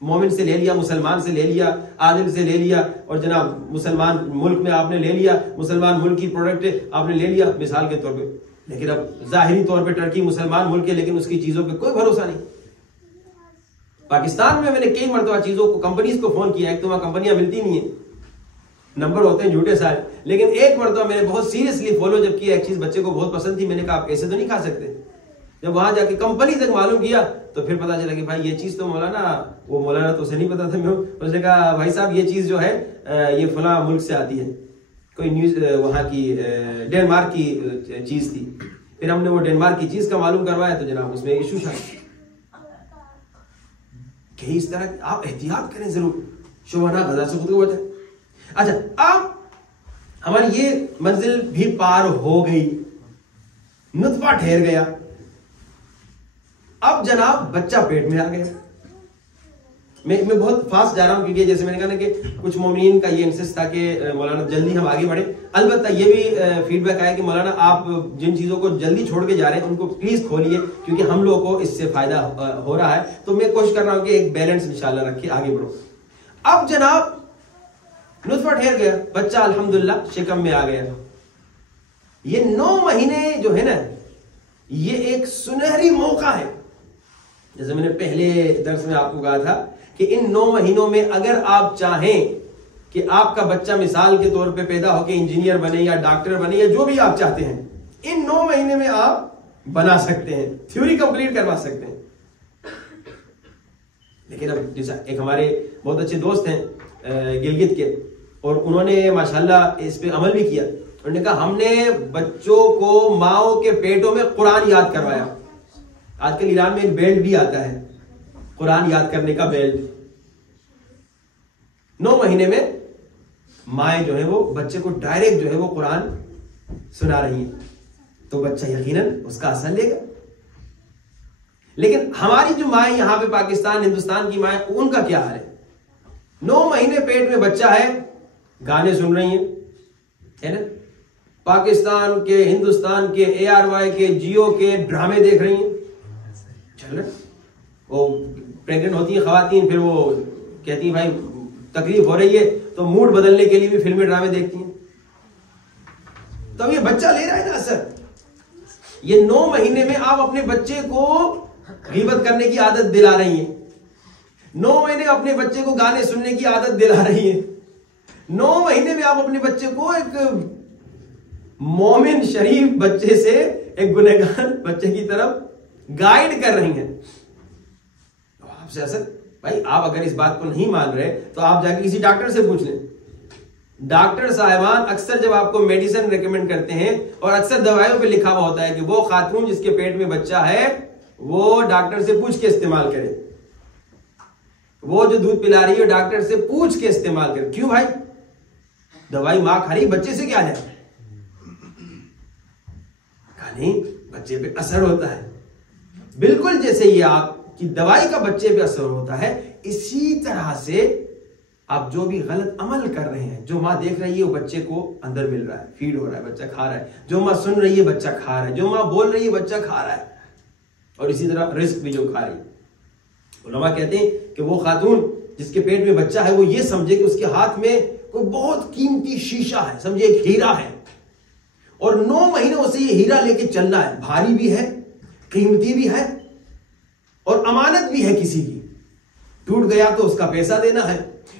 مومن سے لے لیا, مسلمان سے لے لیا, عادل سے لے لیا, اور جناب مسلمان ملک میں آپ نے لے لیا, مسلمان ملک کی پروڈکٹ آپ نے لے لیا مثال کے طور پہ. لیکن اب ظاہری طور پہ ٹرکی مسلمان ملک ہے, لیکن اس کی چیزوں پہ کوئی بھروسہ نہیں. پاکستان میں نے کئی مرتبہ چیزوں کو کمپنیز کو فون کیا, ایک تو وہاں کمپنیاں ملتی نہیں ہیں, نمبر ہوتے ہیں جھوٹے سارے, لیکن ایک مرتبہ میں نے بہت سیریسلی فالو جب کیا, ایک چیز بچے کو بہت پسند تھی, میں نے کہا آپ ایسے تو نہیں کھا سکتے. جب وہاں جا کے کمپنی تک معلوم کیا تو پھر پتا چلا کہ بھائی یہ چیز تو مولانا تو اسے نہیں پتا تھا. اس نے کہا بھائی صاحب یہ چیز جو ہے یہ فلاں ملک سے آتی ہے, کوئی نیوز وہاں کی ڈنمارک کی چیز تھی. پھر ہم نے وہ ڈنمارک کی چیز کا معلوم کروایا تو جناب اس میں ایشو تھا کہ اس طرح آپ احتیاط کریں ضرور, شبہہ غذا سے خود کو بچائیں. اچھا اب ہماری یہ منزل بھی پار ہو گئی, نطفہ ٹھہر گیا, اب جناب بچہ پیٹ میں آ گیا. میں بہت فاسٹ جا رہا ہوں کیونکہ جیسے میں نے کہا نا کہ کچھ مومنین کا یہ انسسٹ تھا کہ مولانا جلدی ہم آگے بڑھیں. البتہ یہ بھی فیڈ بیک آیا کہ مولانا آپ جن چیزوں کو جلدی چھوڑ کے جا رہے ہیں ان کو پلیز کھولیے کیونکہ ہم لوگوں کو اس سے فائدہ ہو رہا ہے. تو میں کوشش کر رہا ہوں کہ ایک بیلنس انشاءاللہ رکھے آگے بڑھو. اب جناب نطفہ ٹھہر گیا, بچہ الحمدللہ شکم میں آ گیا. یہ 9 مہینے جو ہے نا یہ ایک سنہری موقع ہے. جیسے میں نے پہلے درس میں آپ کو کہا تھا کہ ان 9 مہینوں میں اگر آپ چاہیں کہ آپ کا بچہ مثال کے طور پہ پیدا ہو کے انجینئر بنے یا ڈاکٹر بنے یا جو بھی آپ چاہتے ہیں, ان 9 مہینے میں آپ بنا سکتے ہیں, تھیوری کمپلیٹ کروا سکتے ہیں. لیکن اب ایک ہمارے بہت اچھے دوست ہیں گلگت کے, اور انہوں نے ماشاءاللہ اس پہ عمل بھی کیا. انہوں نے کہا ہم نے بچوں کو ماؤں کے پیٹوں میں قرآن یاد کروایا. آج کل ایران میں ایک بیلٹ بھی آتا ہے قرآن یاد کرنے کا بیلٹ. 9 مہینے میں مائیں جو ہے وہ بچے کو ڈائریکٹ جو ہے وہ قرآن سنا رہی ہیں, تو بچہ یقیناً اس کا اثر لے گا. لیکن ہماری جو مائیں یہاں پہ پاکستان ہندوستان کی مائیں, ان کا کیا حال ہے؟ 9 مہینے پیٹ میں بچہ ہے, گانے سن رہی ہیں, ہے نا, پاکستان کے, ہندوستان کے, ARY کے, جیو کے ڈرامے دیکھ رہی ہیں. چل رہا وہ پریگننٹ ہوتی ہیں خواتین, پھر وہ کہتی ہیں بھائی تکلیف ہو رہی ہے, تو موڈ بدلنے کے لیے بھی فلمیں ڈرامے دیکھتی ہیں. تو یہ بچہ لے رہا ہے نا اثر. یہ 9 مہینے میں آپ اپنے بچے کو غیبت کرنے کی عادت دلا رہی ہیں, 9 مہینے اپنے بچے کو گانے سننے کی عادت دلا رہی ہیں, 9 مہینے میں آپ اپنے بچے کو ایک مومن شریف بچے سے ایک گنہگار بچے کی طرف گائیڈ کر رہی ہیں. آپ سے اثر بھائی, آپ اگر اس بات کو نہیں مان رہے تو آپ جا کے کسی ڈاکٹر سے پوچھ لیں. ڈاکٹر صاحبان اکثر جب آپ کو میڈیسن ریکمینڈ کرتے ہیں, اور اکثر دوائیوں پہ لکھا ہوا ہوتا ہے کہ وہ خاتون جس کے پیٹ میں بچہ ہے وہ ڈاکٹر سے پوچھ کے استعمال کرے, وہ جو دودھ پلا رہی ہے ڈاکٹر سے پوچھ کے استعمال کرے. کیوں بھائی, دوائی ماں کھا رہی, بچے سے کیا ہے؟ کہا نہیں, بچے پہ اثر ہوتا ہے. بالکل جیسے یہ آپ کی دوائی کا بچے پہ اثر ہوتا ہے, اسی طرح سے آپ جو بھی غلط عمل کر رہے ہیں, جو ماں دیکھ رہی ہے وہ بچے کو اندر مل رہا ہے, فیڈ ہو رہا ہے, بچہ کھا رہا ہے. جو ماں سن رہی ہے بچہ کھا رہا ہے, جو ماں بول رہی ہے بچہ کھا رہا ہے, اور اسی طرح رزق بھی جو کھا رہی ہے. علماء کہتے ہیں کہ وہ خاتون جس کے پیٹ میں بچہ ہے وہ یہ سمجھے کہ اس کے ہاتھ میں کوئی بہت قیمتی شیشہ ہے, سمجھے ایک ہیرا ہے, اور 9 مہینوں سے یہ ہیرا لے کے چلنا ہے. بھاری بھی ہے, قیمتی بھی ہے, اور امانت بھی ہے کسی کی. ٹوٹ گیا تو اس کا پیسہ دینا ہے,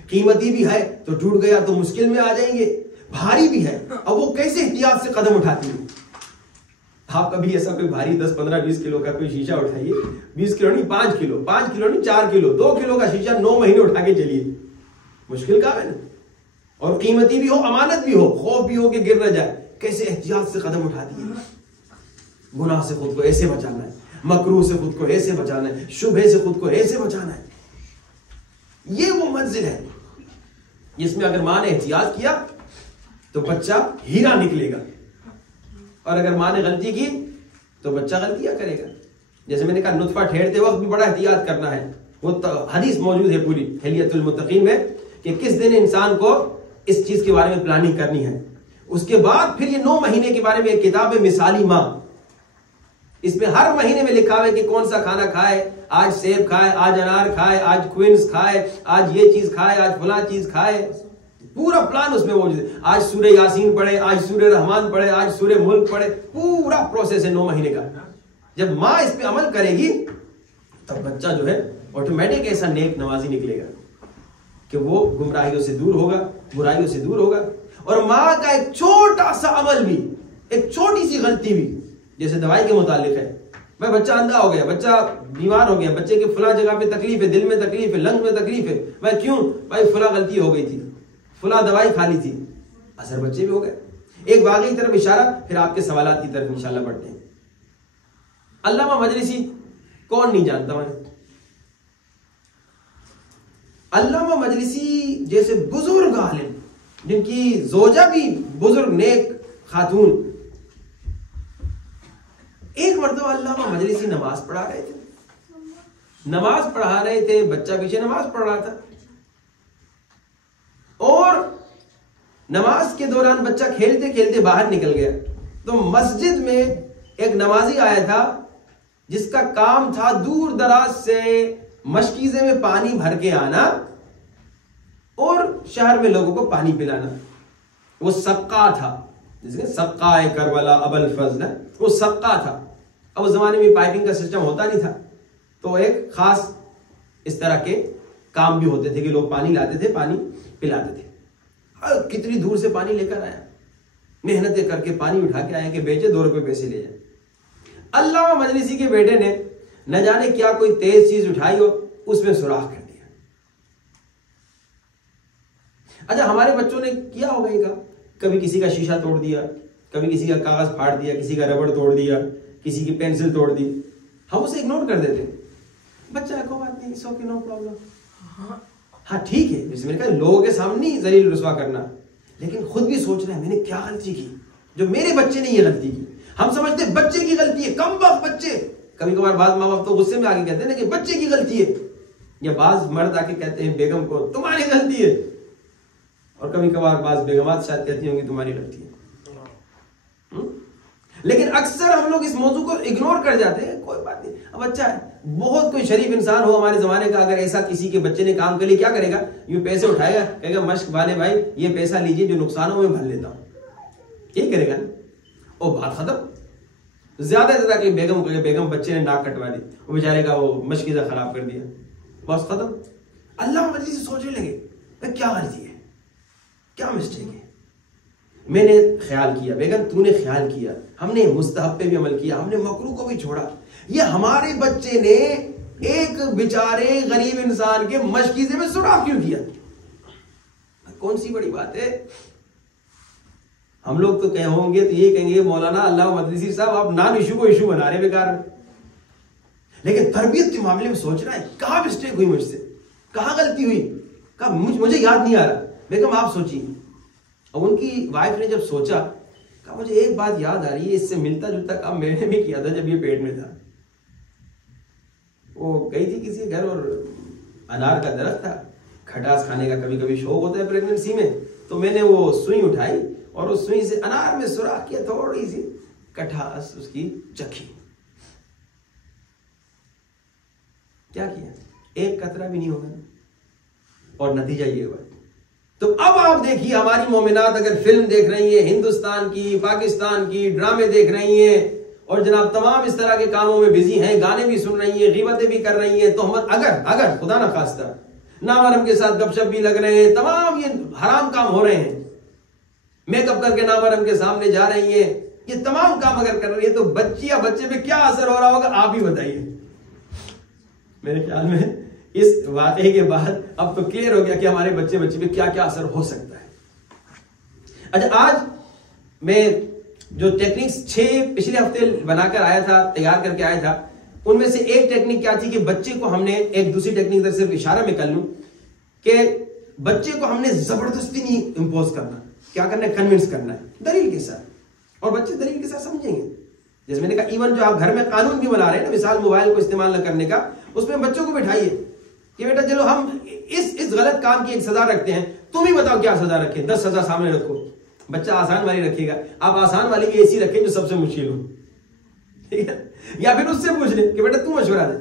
قیمتی بھی ہے تو ٹوٹ گیا تو مشکل میں آ جائیں گے, بھاری بھی ہے. اب وہ کیسے احتیاط سے قدم اٹھاتی ہیں؟ آپ کبھی ایسا کوئی بھاری 10, 15, 20 کلو کا کوئی شیشہ اٹھائیے, 20 کلو نہیں 5 کلو, 5 کلو نہیں 4 کلو, 2 کلو کا شیشہ 9 مہینے اٹھا کے چلیے, مشکل کام ہے نا. اور قیمتی بھی ہو, امانت بھی ہو, خوف بھی ہو کہ گر نہ جائے. کیسے احتیاط سے قدم اٹھا دیے. گناہ سے خود کو ایسے بچانا ہے, مکروہ سے خود کو ایسے بچانا ہے, شبہے سے خود کو ایسے بچانا ہے. یہ وہ منزل ہے جس میں اگر ماں نے احتیاط کیا تو بچہ ہیرا نکلے گا, اور اگر ماں نے غلطی کی تو بچہ غلطیاں کرے گا. جیسے میں نے کہا نطفہ ٹھہرتے وقت بھی بڑا احتیاط کرنا ہے. وہ حدیث موجود ہے پوری حلیۃ المتقین میں کہ کس دن انسان کو اس چیز کے بارے میں پلاننگ کرنی ہے. اس کے بعد پھر یہ 9 مہینے کے بارے میں ایک کتاب ہے مثالی ماں. اس میں ہر مہینے میں لکھا ہے کہ کون سا کھانا کھائے, آج سیب کھائے, آج انار کھائے, آج کوئنس کھائے, آج یہ چیز کھائے, آج فلاں چیز کھائے. پورا پلان اس میں موجود ہے. آج سورہ یاسین پڑھے, آج سورہ رحمان پڑھے, آج سورہ ملک پڑھے. پورا پروسیس ہے 9 مہینے کا. جب ماں اس پہ عمل کرے گی تب بچہ جو ہے آٹومیٹک ایسا نیک نوازی نکلے گا کہ وہ گمراہیوں سے دور ہوگا, برائیوں سے دور ہوگا. اور ماں کا ایک چھوٹا سا عمل بھی, ایک چھوٹی سی غلطی بھی, جیسے دوائی کے متعلق ہے, بھائی بچہ اندھا ہو گیا, بچہ بیمار ہو گیا, بچے کے فلاں جگہ پہ تکلیف ہے, دل میں تکلیف ہے, لنگ میں تکلیف ہے, بھائی کیوں, بھائی فلاں غلطی ہو گئی تھی, فلاں دوائی کھا لی تھی, اثر بچے بھی ہو گئے. ایک واقعی کی طرف اشارہ, پھر آپ کے سوالات کی طرف انشاءاللہ بڑھتے ہیں. علامہ مجلسی کون نہیں جانتا میں. علامہ مجلسی جیسے بزرگ عالم جن کی زوجہ بھی بزرگ نیک خاتون, ایک مرتبہ علامہ مجلسی نماز پڑھا رہے تھے, بچہ پیچھے نماز پڑھ رہا تھا, اور نماز کے دوران بچہ کھیلتے کھیلتے باہر نکل گیا. تو مسجد میں ایک نمازی آیا تھا جس کا کام تھا دور دراز سے مشکیزے میں پانی بھر کے آنا اور شہر میں لوگوں کو پانی پلانا. وہ سقا تھا, جس نے سقا کربلا ابو الفضل, وہ سقا تھا. اب اس زمانے میں پائپنگ کا سسٹم ہوتا نہیں تھا, تو ایک خاص اس طرح کے کام بھی ہوتے تھے کہ لوگ پانی لاتے تھے, پانی پلاتے تھے. کتنی دور سے پانی لے کر آیا, محنتیں کر کے پانی اٹھا کے آیا کہ بیچے 2 روپے پیسے لے جائے. علامہ مجلسی کے بیٹے نے نہ جانے کیا کوئی تیز چیز اٹھائی ہو, اس میں سوراخ کر دیا. اچھا ہمارے بچوں نے کیا ہوگا یہ کام, کبھی کسی کا شیشہ توڑ دیا, کبھی کسی کا کاغذ پھاڑ دیا, کسی کا ربڑ توڑ دیا, کسی کی پینسل توڑ دی. ہم اسے اگنور کر دیتے, بچہ کوئی بات نہیں, سو کے نو پرابلم. ہاں ٹھیک ہے, جیسے میں نے کہا لوگوں کے سامنے ہی ذلیل رسوا کرنا, لیکن خود بھی سوچ رہے ہیں میں نے کیا غلطی کی جو میرے بچے نے یہ غلطی کی. ہم سمجھتے ہیں بچے کی غلطی ہے, کم وقت بچے. کبھی کبھار بعض ماں باپ تو غصے میں آگے کہتے ہیں نا کہ بچے کی غلطی ہے, یا بعض مرد آ کے کہتے ہیں بیگم کو تمہاری غلطی ہے, اور کبھی کبھار بعض بیگمات شاید کہتی ہوں گی تمہاری غلطی ہے. لیکن اکثر ہم لوگ اس موضوع کو اگنور کر جاتے ہیں, کوئی بات نہیں, اب بچہ ہے. بہت کوئی شریف انسان ہو ہمارے زمانے کا, اگر ایسا کسی کے بچے نے کام کر لیا, کیا کرے گا, یہ پیسے اٹھائے گا, کہے گا مشق والے بھائی یہ پیسہ لیجئے جو نقصانوں میں بھر لیتا ہوں, یہی کرے گا نا, اور بات ختم. زیادہ سے زیادہ کہ بیگم کو, بیگم بچے نے ناک کٹوا دی, وہ بیچارے کا وہ مشکیزہ خراب کر دیا, بس ختم. اللہ مجلسی سے سوچنے لگے کیا غلطی ہے, کیا مسٹیک ہے. میں نے خیال کیا, بیگم تو نے خیال کیا, ہم نے مستحب پہ بھی عمل کیا, ہم نے مکروہ کو بھی چھوڑا, یہ ہمارے بچے نے ایک بیچارے غریب انسان کے مشکیزے میں سوراخ کیوں کیا, کون سی بڑی بات ہے. ہم لوگ تو ہوں گے تو یہ کہیں گے مولانا علامہ مجلسی صاحب آپ نان ایشو کو ایشو بنا رہے بیکار. لیکن تربیت کے معاملے میں سوچ رہا ہے کہاں مسٹیک ہوئی مجھ سے, کہاں غلطی ہوئی, کہا مجھے یاد نہیں آ رہا. بیگم آپ سوچیے. اور ان کی وائف نے جب سوچا, کہا مجھے ایک بات یاد آ رہی ہے, اس سے ملتا جلتا کام میں نے بھی کیا تھا جب یہ پیٹ میں تھا. وہ گئی تھی کسی گھر اور انار کا درخت تھا, کھٹاس کھانے کا کبھی کبھی شوق ہوتا ہے پریگننسی میں, تو میں نے وہ سوئی اٹھائی اور اس سوئی سے انار میں سوراخ کیا, تھوڑی سی کٹھاس اس کی چکھی. کیا کیا, ایک قطرہ بھی نہیں ہوگا, اور نتیجہ یہ ہوا. تو اب آپ دیکھیے ہماری مومنات اگر فلم دیکھ رہی ہیں, ہندوستان کی, پاکستان کی, ڈرامے دیکھ رہی ہیں, اور جناب تمام اس طرح کے کاموں میں بزی ہیں, گانے بھی سن رہی ہیں, غیبتیں بھی کر رہی ہیں, تو ہم اگر خدا نہ خواستہ نامحرم کے ساتھ گپ شپ بھی لگ رہے ہیں, تمام یہ حرام کام ہو رہے ہیں, میک اپ کر کے نامحرم کے سامنے جا رہی ہیں, یہ تمام کام اگر کر رہی ہے تو بچی یا بچے پہ کیا اثر ہو رہا ہوگا آپ ہی بتائیے. میرے خیال میں اس واقعے کے بعد اب تو کلیئر ہو گیا کہ ہمارے بچے پہ کیا کیا اثر ہو سکتا ہے. اچھا آج میں جو ٹیکنکس 6 پچھلے ہفتے بنا کر آیا تھا، تیار کر کے آیا تھا، ان میں سے ایک ٹیکنیک کیا تھی کہ بچے کو ہم نے ایک دوسری ٹیکنیک در صرف اشارہ میں کر لوں کہ بچے کو ہم نے زبردستی نہیں امپوز کرنا، کیا کرنا ہے، کنونس کرنا ہے دلیل کے ساتھ، اور بچے دلیل کے ساتھ سمجھیں گے. جیسے میں نے کہا ایون جو آپ گھر میں قانون بھی بنا رہے ہیں نا، مثال موبائل کو استعمال نہ کرنے کا، اس میں بچوں کو بٹھائیے کہ بیٹا چلو ہم اس غلط کام کی ایک سزا رکھتے ہیں، تم ہی بتاؤ کیا سزا رکھیں، 10 سزا سامنے رکھو. بچہ آسان والی رکھے گا، آپ آسان والی کی ایسی رکھیں جو سب سے مشکل ہو، ٹھیک ہے، یا پھر اس سے پوچھ لیں کہ بیٹا تم مشورہ دے.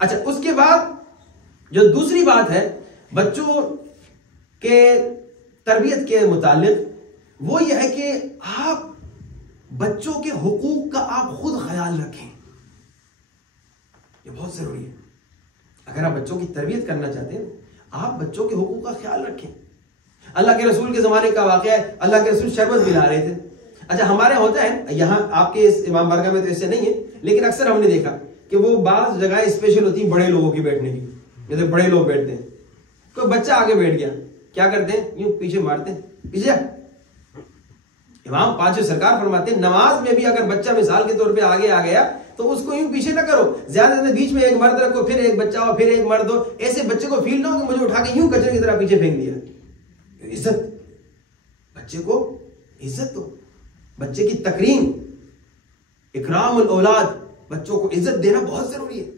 اچھا، اس کے بعد جو دوسری بات ہے بچوں کے تربیت کے متعلق، وہ یہ ہے کہ آپ بچوں کے حقوق کا آپ خود خیال رکھیں. یہ بہت ضروری ہے. اگر آپ بچوں کی تربیت کرنا چاہتے ہیں، آپ بچوں کے حقوق کا خیال رکھیں. اللہ کے رسول کے زمانے کا واقعہ ہے، اللہ کے رسول شربت پلا رہے تھے. اچھا، ہمارے ہوتا ہے یہاں، آپ کے اس امام بارگاہ میں تو ایسے نہیں ہے، لیکن اکثر ہم نے دیکھا کہ وہ بعض جگہ اسپیشل ہوتی ہیں بڑے لوگوں کی بیٹھنے کی، جیسے بڑے لوگ بیٹھتے ہیں، کوئی بچہ آگے بیٹھ گیا، کیا کرتے ہیں، یوں پیچھے مارتے ہیں، پیچھے. امام پانچویں سرکار فرماتے ہیں نماز میں بھی اگر بچہ مثال کے طور پہ آگے آ گیا تو اس کو یوں پیچھے نہ کرو، زیادہ سے بیچ میں ایک مرد رکھو، پھر ایک بچہ ہو، پھر ایک مرد ہو. ایسے بچے کو فیل نہ ہو کہ مجھے اٹھا کے یوں کچرے کی طرح پیچھے پھینک دیا. عزت، بچے کو عزت دو، بچے کی تکریم، اکرام الاولاد، بچوں کو عزت دینا بہت ضروری ہے،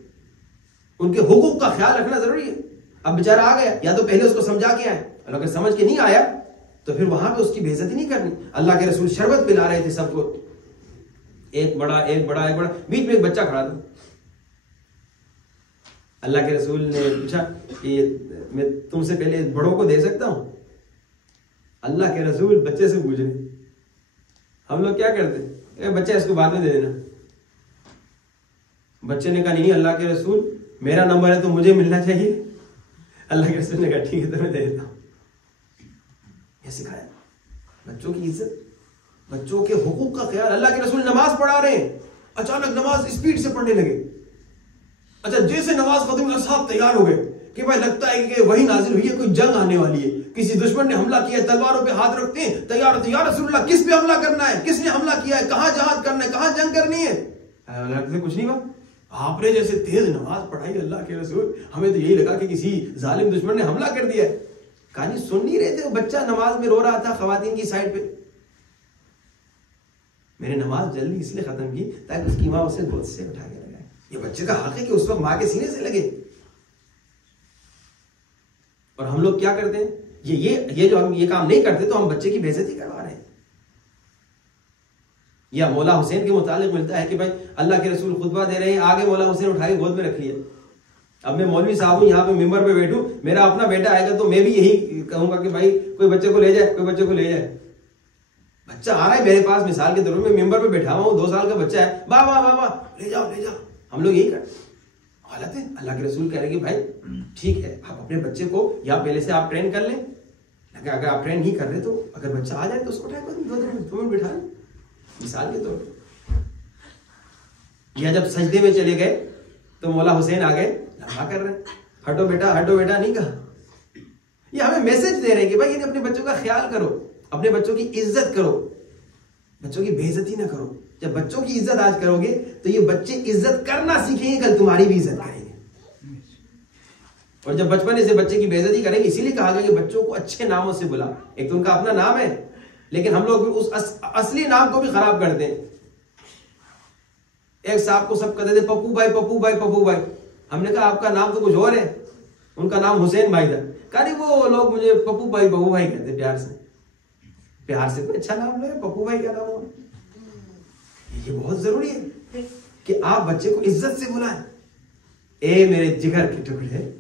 ان کے حقوق کا خیال رکھنا ضروری ہے. اب بیچارہ آ گیا، یا تو پہلے اس کو سمجھا کے آئے، اور اگر سمجھ کے نہیں آیا تو پھر وہاں پہ اس کی بے عزتی نہیں کرنی. اللہ کے رسول شربت پلا رہے تھے سب کو، ایک بڑا ایک بڑا ایک بڑا، بیچ میں ایک بچہ کھڑا تھا. اللہ کے رسول نے پوچھا کہ میں تم سے پہلے بڑوں کو دے سکتا ہوں؟ اللہ کے رسول بچے سے پوچھ رہے. ہم لوگ کیا کرتے، بچہ اس کو بعد میں دے دینا. بچے نے کہا نہیں اللہ کے رسول میرا نمبر ہے تو مجھے ملنا چاہیے. اللہ کے رسول نے کہا ٹھیک ہے تو میں دے دیتا ہوں. یہ سکھایا بچوں کی عزت، بچوں کے حقوق کا خیال. اللہ کے رسول نماز پڑھا رہے ہیں، اچانک نماز اسپیڈ سے پڑھنے لگے. اچھا، جیسے نماز ختم ہوئی صاحب تیار ہو گئے کہ بھائی لگتا ہے کہ وہی نازل ہوئی ہے، کوئی جنگ آنے والی ہے، کسی دشمن نے حملہ کیا ہے. تلواروں پہ ہاتھ رکھتے ہیں، تیار ہوتے، یا رسول اللہ کس پہ حملہ کرنا ہے، کس نے حملہ کیا ہے، کہاں جہاد کرنا ہے، کہاں جنگ کرنی ہے. اللہ سے کچھ نہیں ہوا، آپ نے جیسے تیز نماز پڑھائی اللہ کے رسول، ہمیں تو یہی لگا کہ کسی ظالم دشمن نے حملہ کر دیا ہے. کہانی سن نہیں رہے تھے، بچہ نماز میں رو رہا تھا خواتین کی سائڈ پہ. میں نے نماز جلدی اس لیے ختم کی تاکہ اس کی ماں اسے گود سے اٹھا کے لگائے. یہ بچے کا حق ہے کہ اس وقت ماں کے سینے سے لگے. اور ہم لوگ کیا کرتے ہیں، یہ جو ہم یہ کام نہیں کرتے تو ہم بچے کی بے عزتی کروا رہے ہیں. یا مولا حسین کے متعلق ملتا ہے کہ بھائی اللہ کے رسول خطبہ دے رہے ہیں، آگے مولا حسین اٹھا کے گود میں رکھ لیا. اب میں مولوی صاحب ہوں، یہاں پہ ممبر پہ بیٹھوں، میرا اپنا بیٹا آئے گا تو میں بھی یہی کہوں گا کہ بھائی کوئی بچے کو لے جائے، کوئی بچے کو لے جائے. بچہ آ رہا ہے میرے پاس، مثال کے طور میں ممبر پہ بیٹھا ہوا ہوں، 2 سال کا بچہ ہے، بابا بابا لے جاؤ لے جاؤ. ہم لوگ یہی کرتے، غلط ہے. اللہ کے رسول کہہ رہے کہ بھائی ٹھیک ہے، آپ اپنے بچے کو یا پہلے سے آپ ٹرین کر لیں، اگر آپ ٹرین نہیں کر رہے تو اگر بچہ آ جائے تو اس کو اٹھا کے 2 منٹ بٹھا لیں مثال کے طور پہ. یا جب سجدے میں چلے گئے تو مولا حسین آ گئے، لمبا کر رہے ہیں، ہٹو بیٹا نہیں کہا. یہ ہمیں میسج دے رہے ہیں کہ بھائی اپنے بچوں کا خیال کرو، اپنے بچوں کی عزت کرو، بچوں کی بے عزتی نہ کرو. جب بچوں کی عزت آج کرو گے تو یہ بچے عزت کرنا سیکھیں گے، کل تمہاری بھی عزت کریں گے. اور جب بچپنے سے بچے کی بے عزتی کریں گے، اسی لیے کہا گیا کہ بچوں کو اچھے ناموں سے بلا. ایک تو ان کا اپنا نام ہے، لیکن ہم لوگ اس اصلی نام کو بھی خراب کر دیں. ایک صاحب کو سب کہتے تھے پپو بھائی پپو بھائی پپو بھائی. ہم نے کہا آپ کا نام تو کچھ اور ہے، ان کا نام حسین بھائی تھا. کہا نہیں وہ لوگ مجھے پپو بھائی پپو بھائی کہتے پیار سے. پیار سے کوئی اچھا نام لو، پپو بھائی کیا نام ہو. یہ بہت ضروری ہے کہ آپ بچے کو عزت سے بلائیں. اے میرے جگر کے ٹکڑے،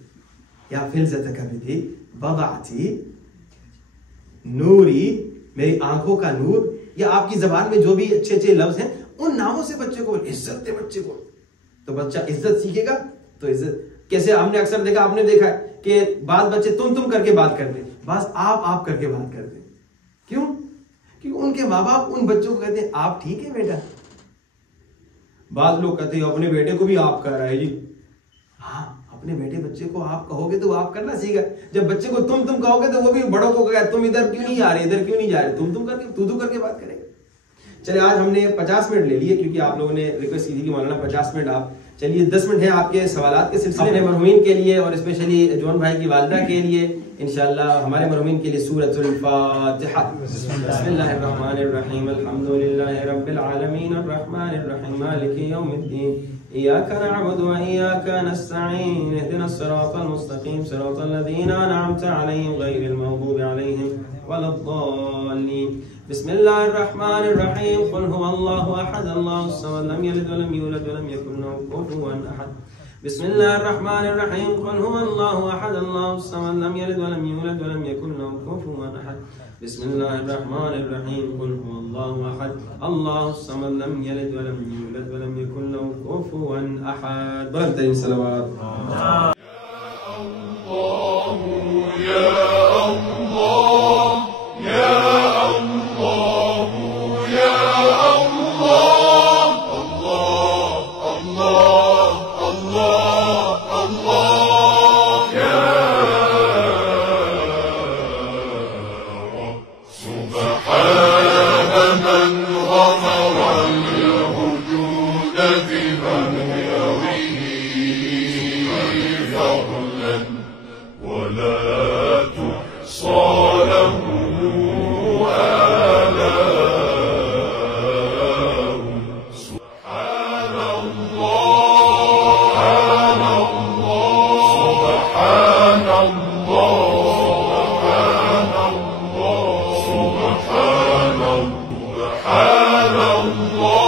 یا فلزت کبھی باباتی نوری، میری آنکھوں کا نور، یا آپ کی زبان میں جو بھی اچھے اچھے لفظ ہیں ان ناموں سے بچے کو عزت دے. بچے کو تو بچہ عزت سیکھے گا. تو عزت کیسے، ہم نے اکثر دیکھا، آپ نے دیکھا کہ بعض بچے تم کر کے بات کرتے، بعض آپ کر کے بات کرتے. کیوں؟ کیونکہ ان کے ماں باپ ان بچوں کو کہتے ہیں آپ ٹھیک ہے بیٹا. بعض لوگ کہتے ہیں اپنے بیٹے کو بھی آپ کہہ رہا ہے جی. ہاں اپنے بیٹے بچے کو آپ کہو گے تو وہ آپ کرنا سیکھے گا. جب بچے کو تم کہو گے تو وہ بھی بڑوں کو کہے گا تم ادھر کیوں نہیں آ رہے, ادھر کیوں نہیں جا رہے, تم کر کے تو کر کے بات کرے گا. چلے آج ہم نے 50 منٹ لے لیے کیونکہ آپ لوگوں نے ریکویسٹ کی تھی کہ مولانا 50 منٹ آپ, چلیے 10 منٹ ہے آپ کے سوالات کے سلسلے میں مرحومین کے لیے اور اسپیشلی جون بھائی کی والدہ کے لیے. انشاءاللہ ہمارے مرحومین کے لیے سورۃ الفاتحہ. بسم اللہ الرحمن الرحیم. الحمدللہ رب العالمین الرحمن الرحیم مالک یوم الدین. إياك نعبد وإياك نستعين اهدنا الصراط المستقيم صراط الذين أنعمت عليهم غير المغضوب عليهم ولا الضالين. بسم الله الرحمن الرحيم. قل هو الله أحد الله الصمد لم يلد ولم يولد ولم يكن له كفوا أحد. بسم الله الرحمن الرحيم. قل هو الله أحد الله الصمد لم يلد ولم يولد ولم يكن له كفوا أحد. بسم الله الرحمن الرحيم. قل هو الله أحد الله الصمد لم يلد ولم يولد ولم يكن له كفوا أحد. بلند الصلوات. يا الله يا الله يا الله الله الله الله الله يا رب. سبحان من غمر الوجود بمن يرويه فضلا ولا تحصى له آلاء. سبحان الله سبحان الله سبحان الله سبحان الله.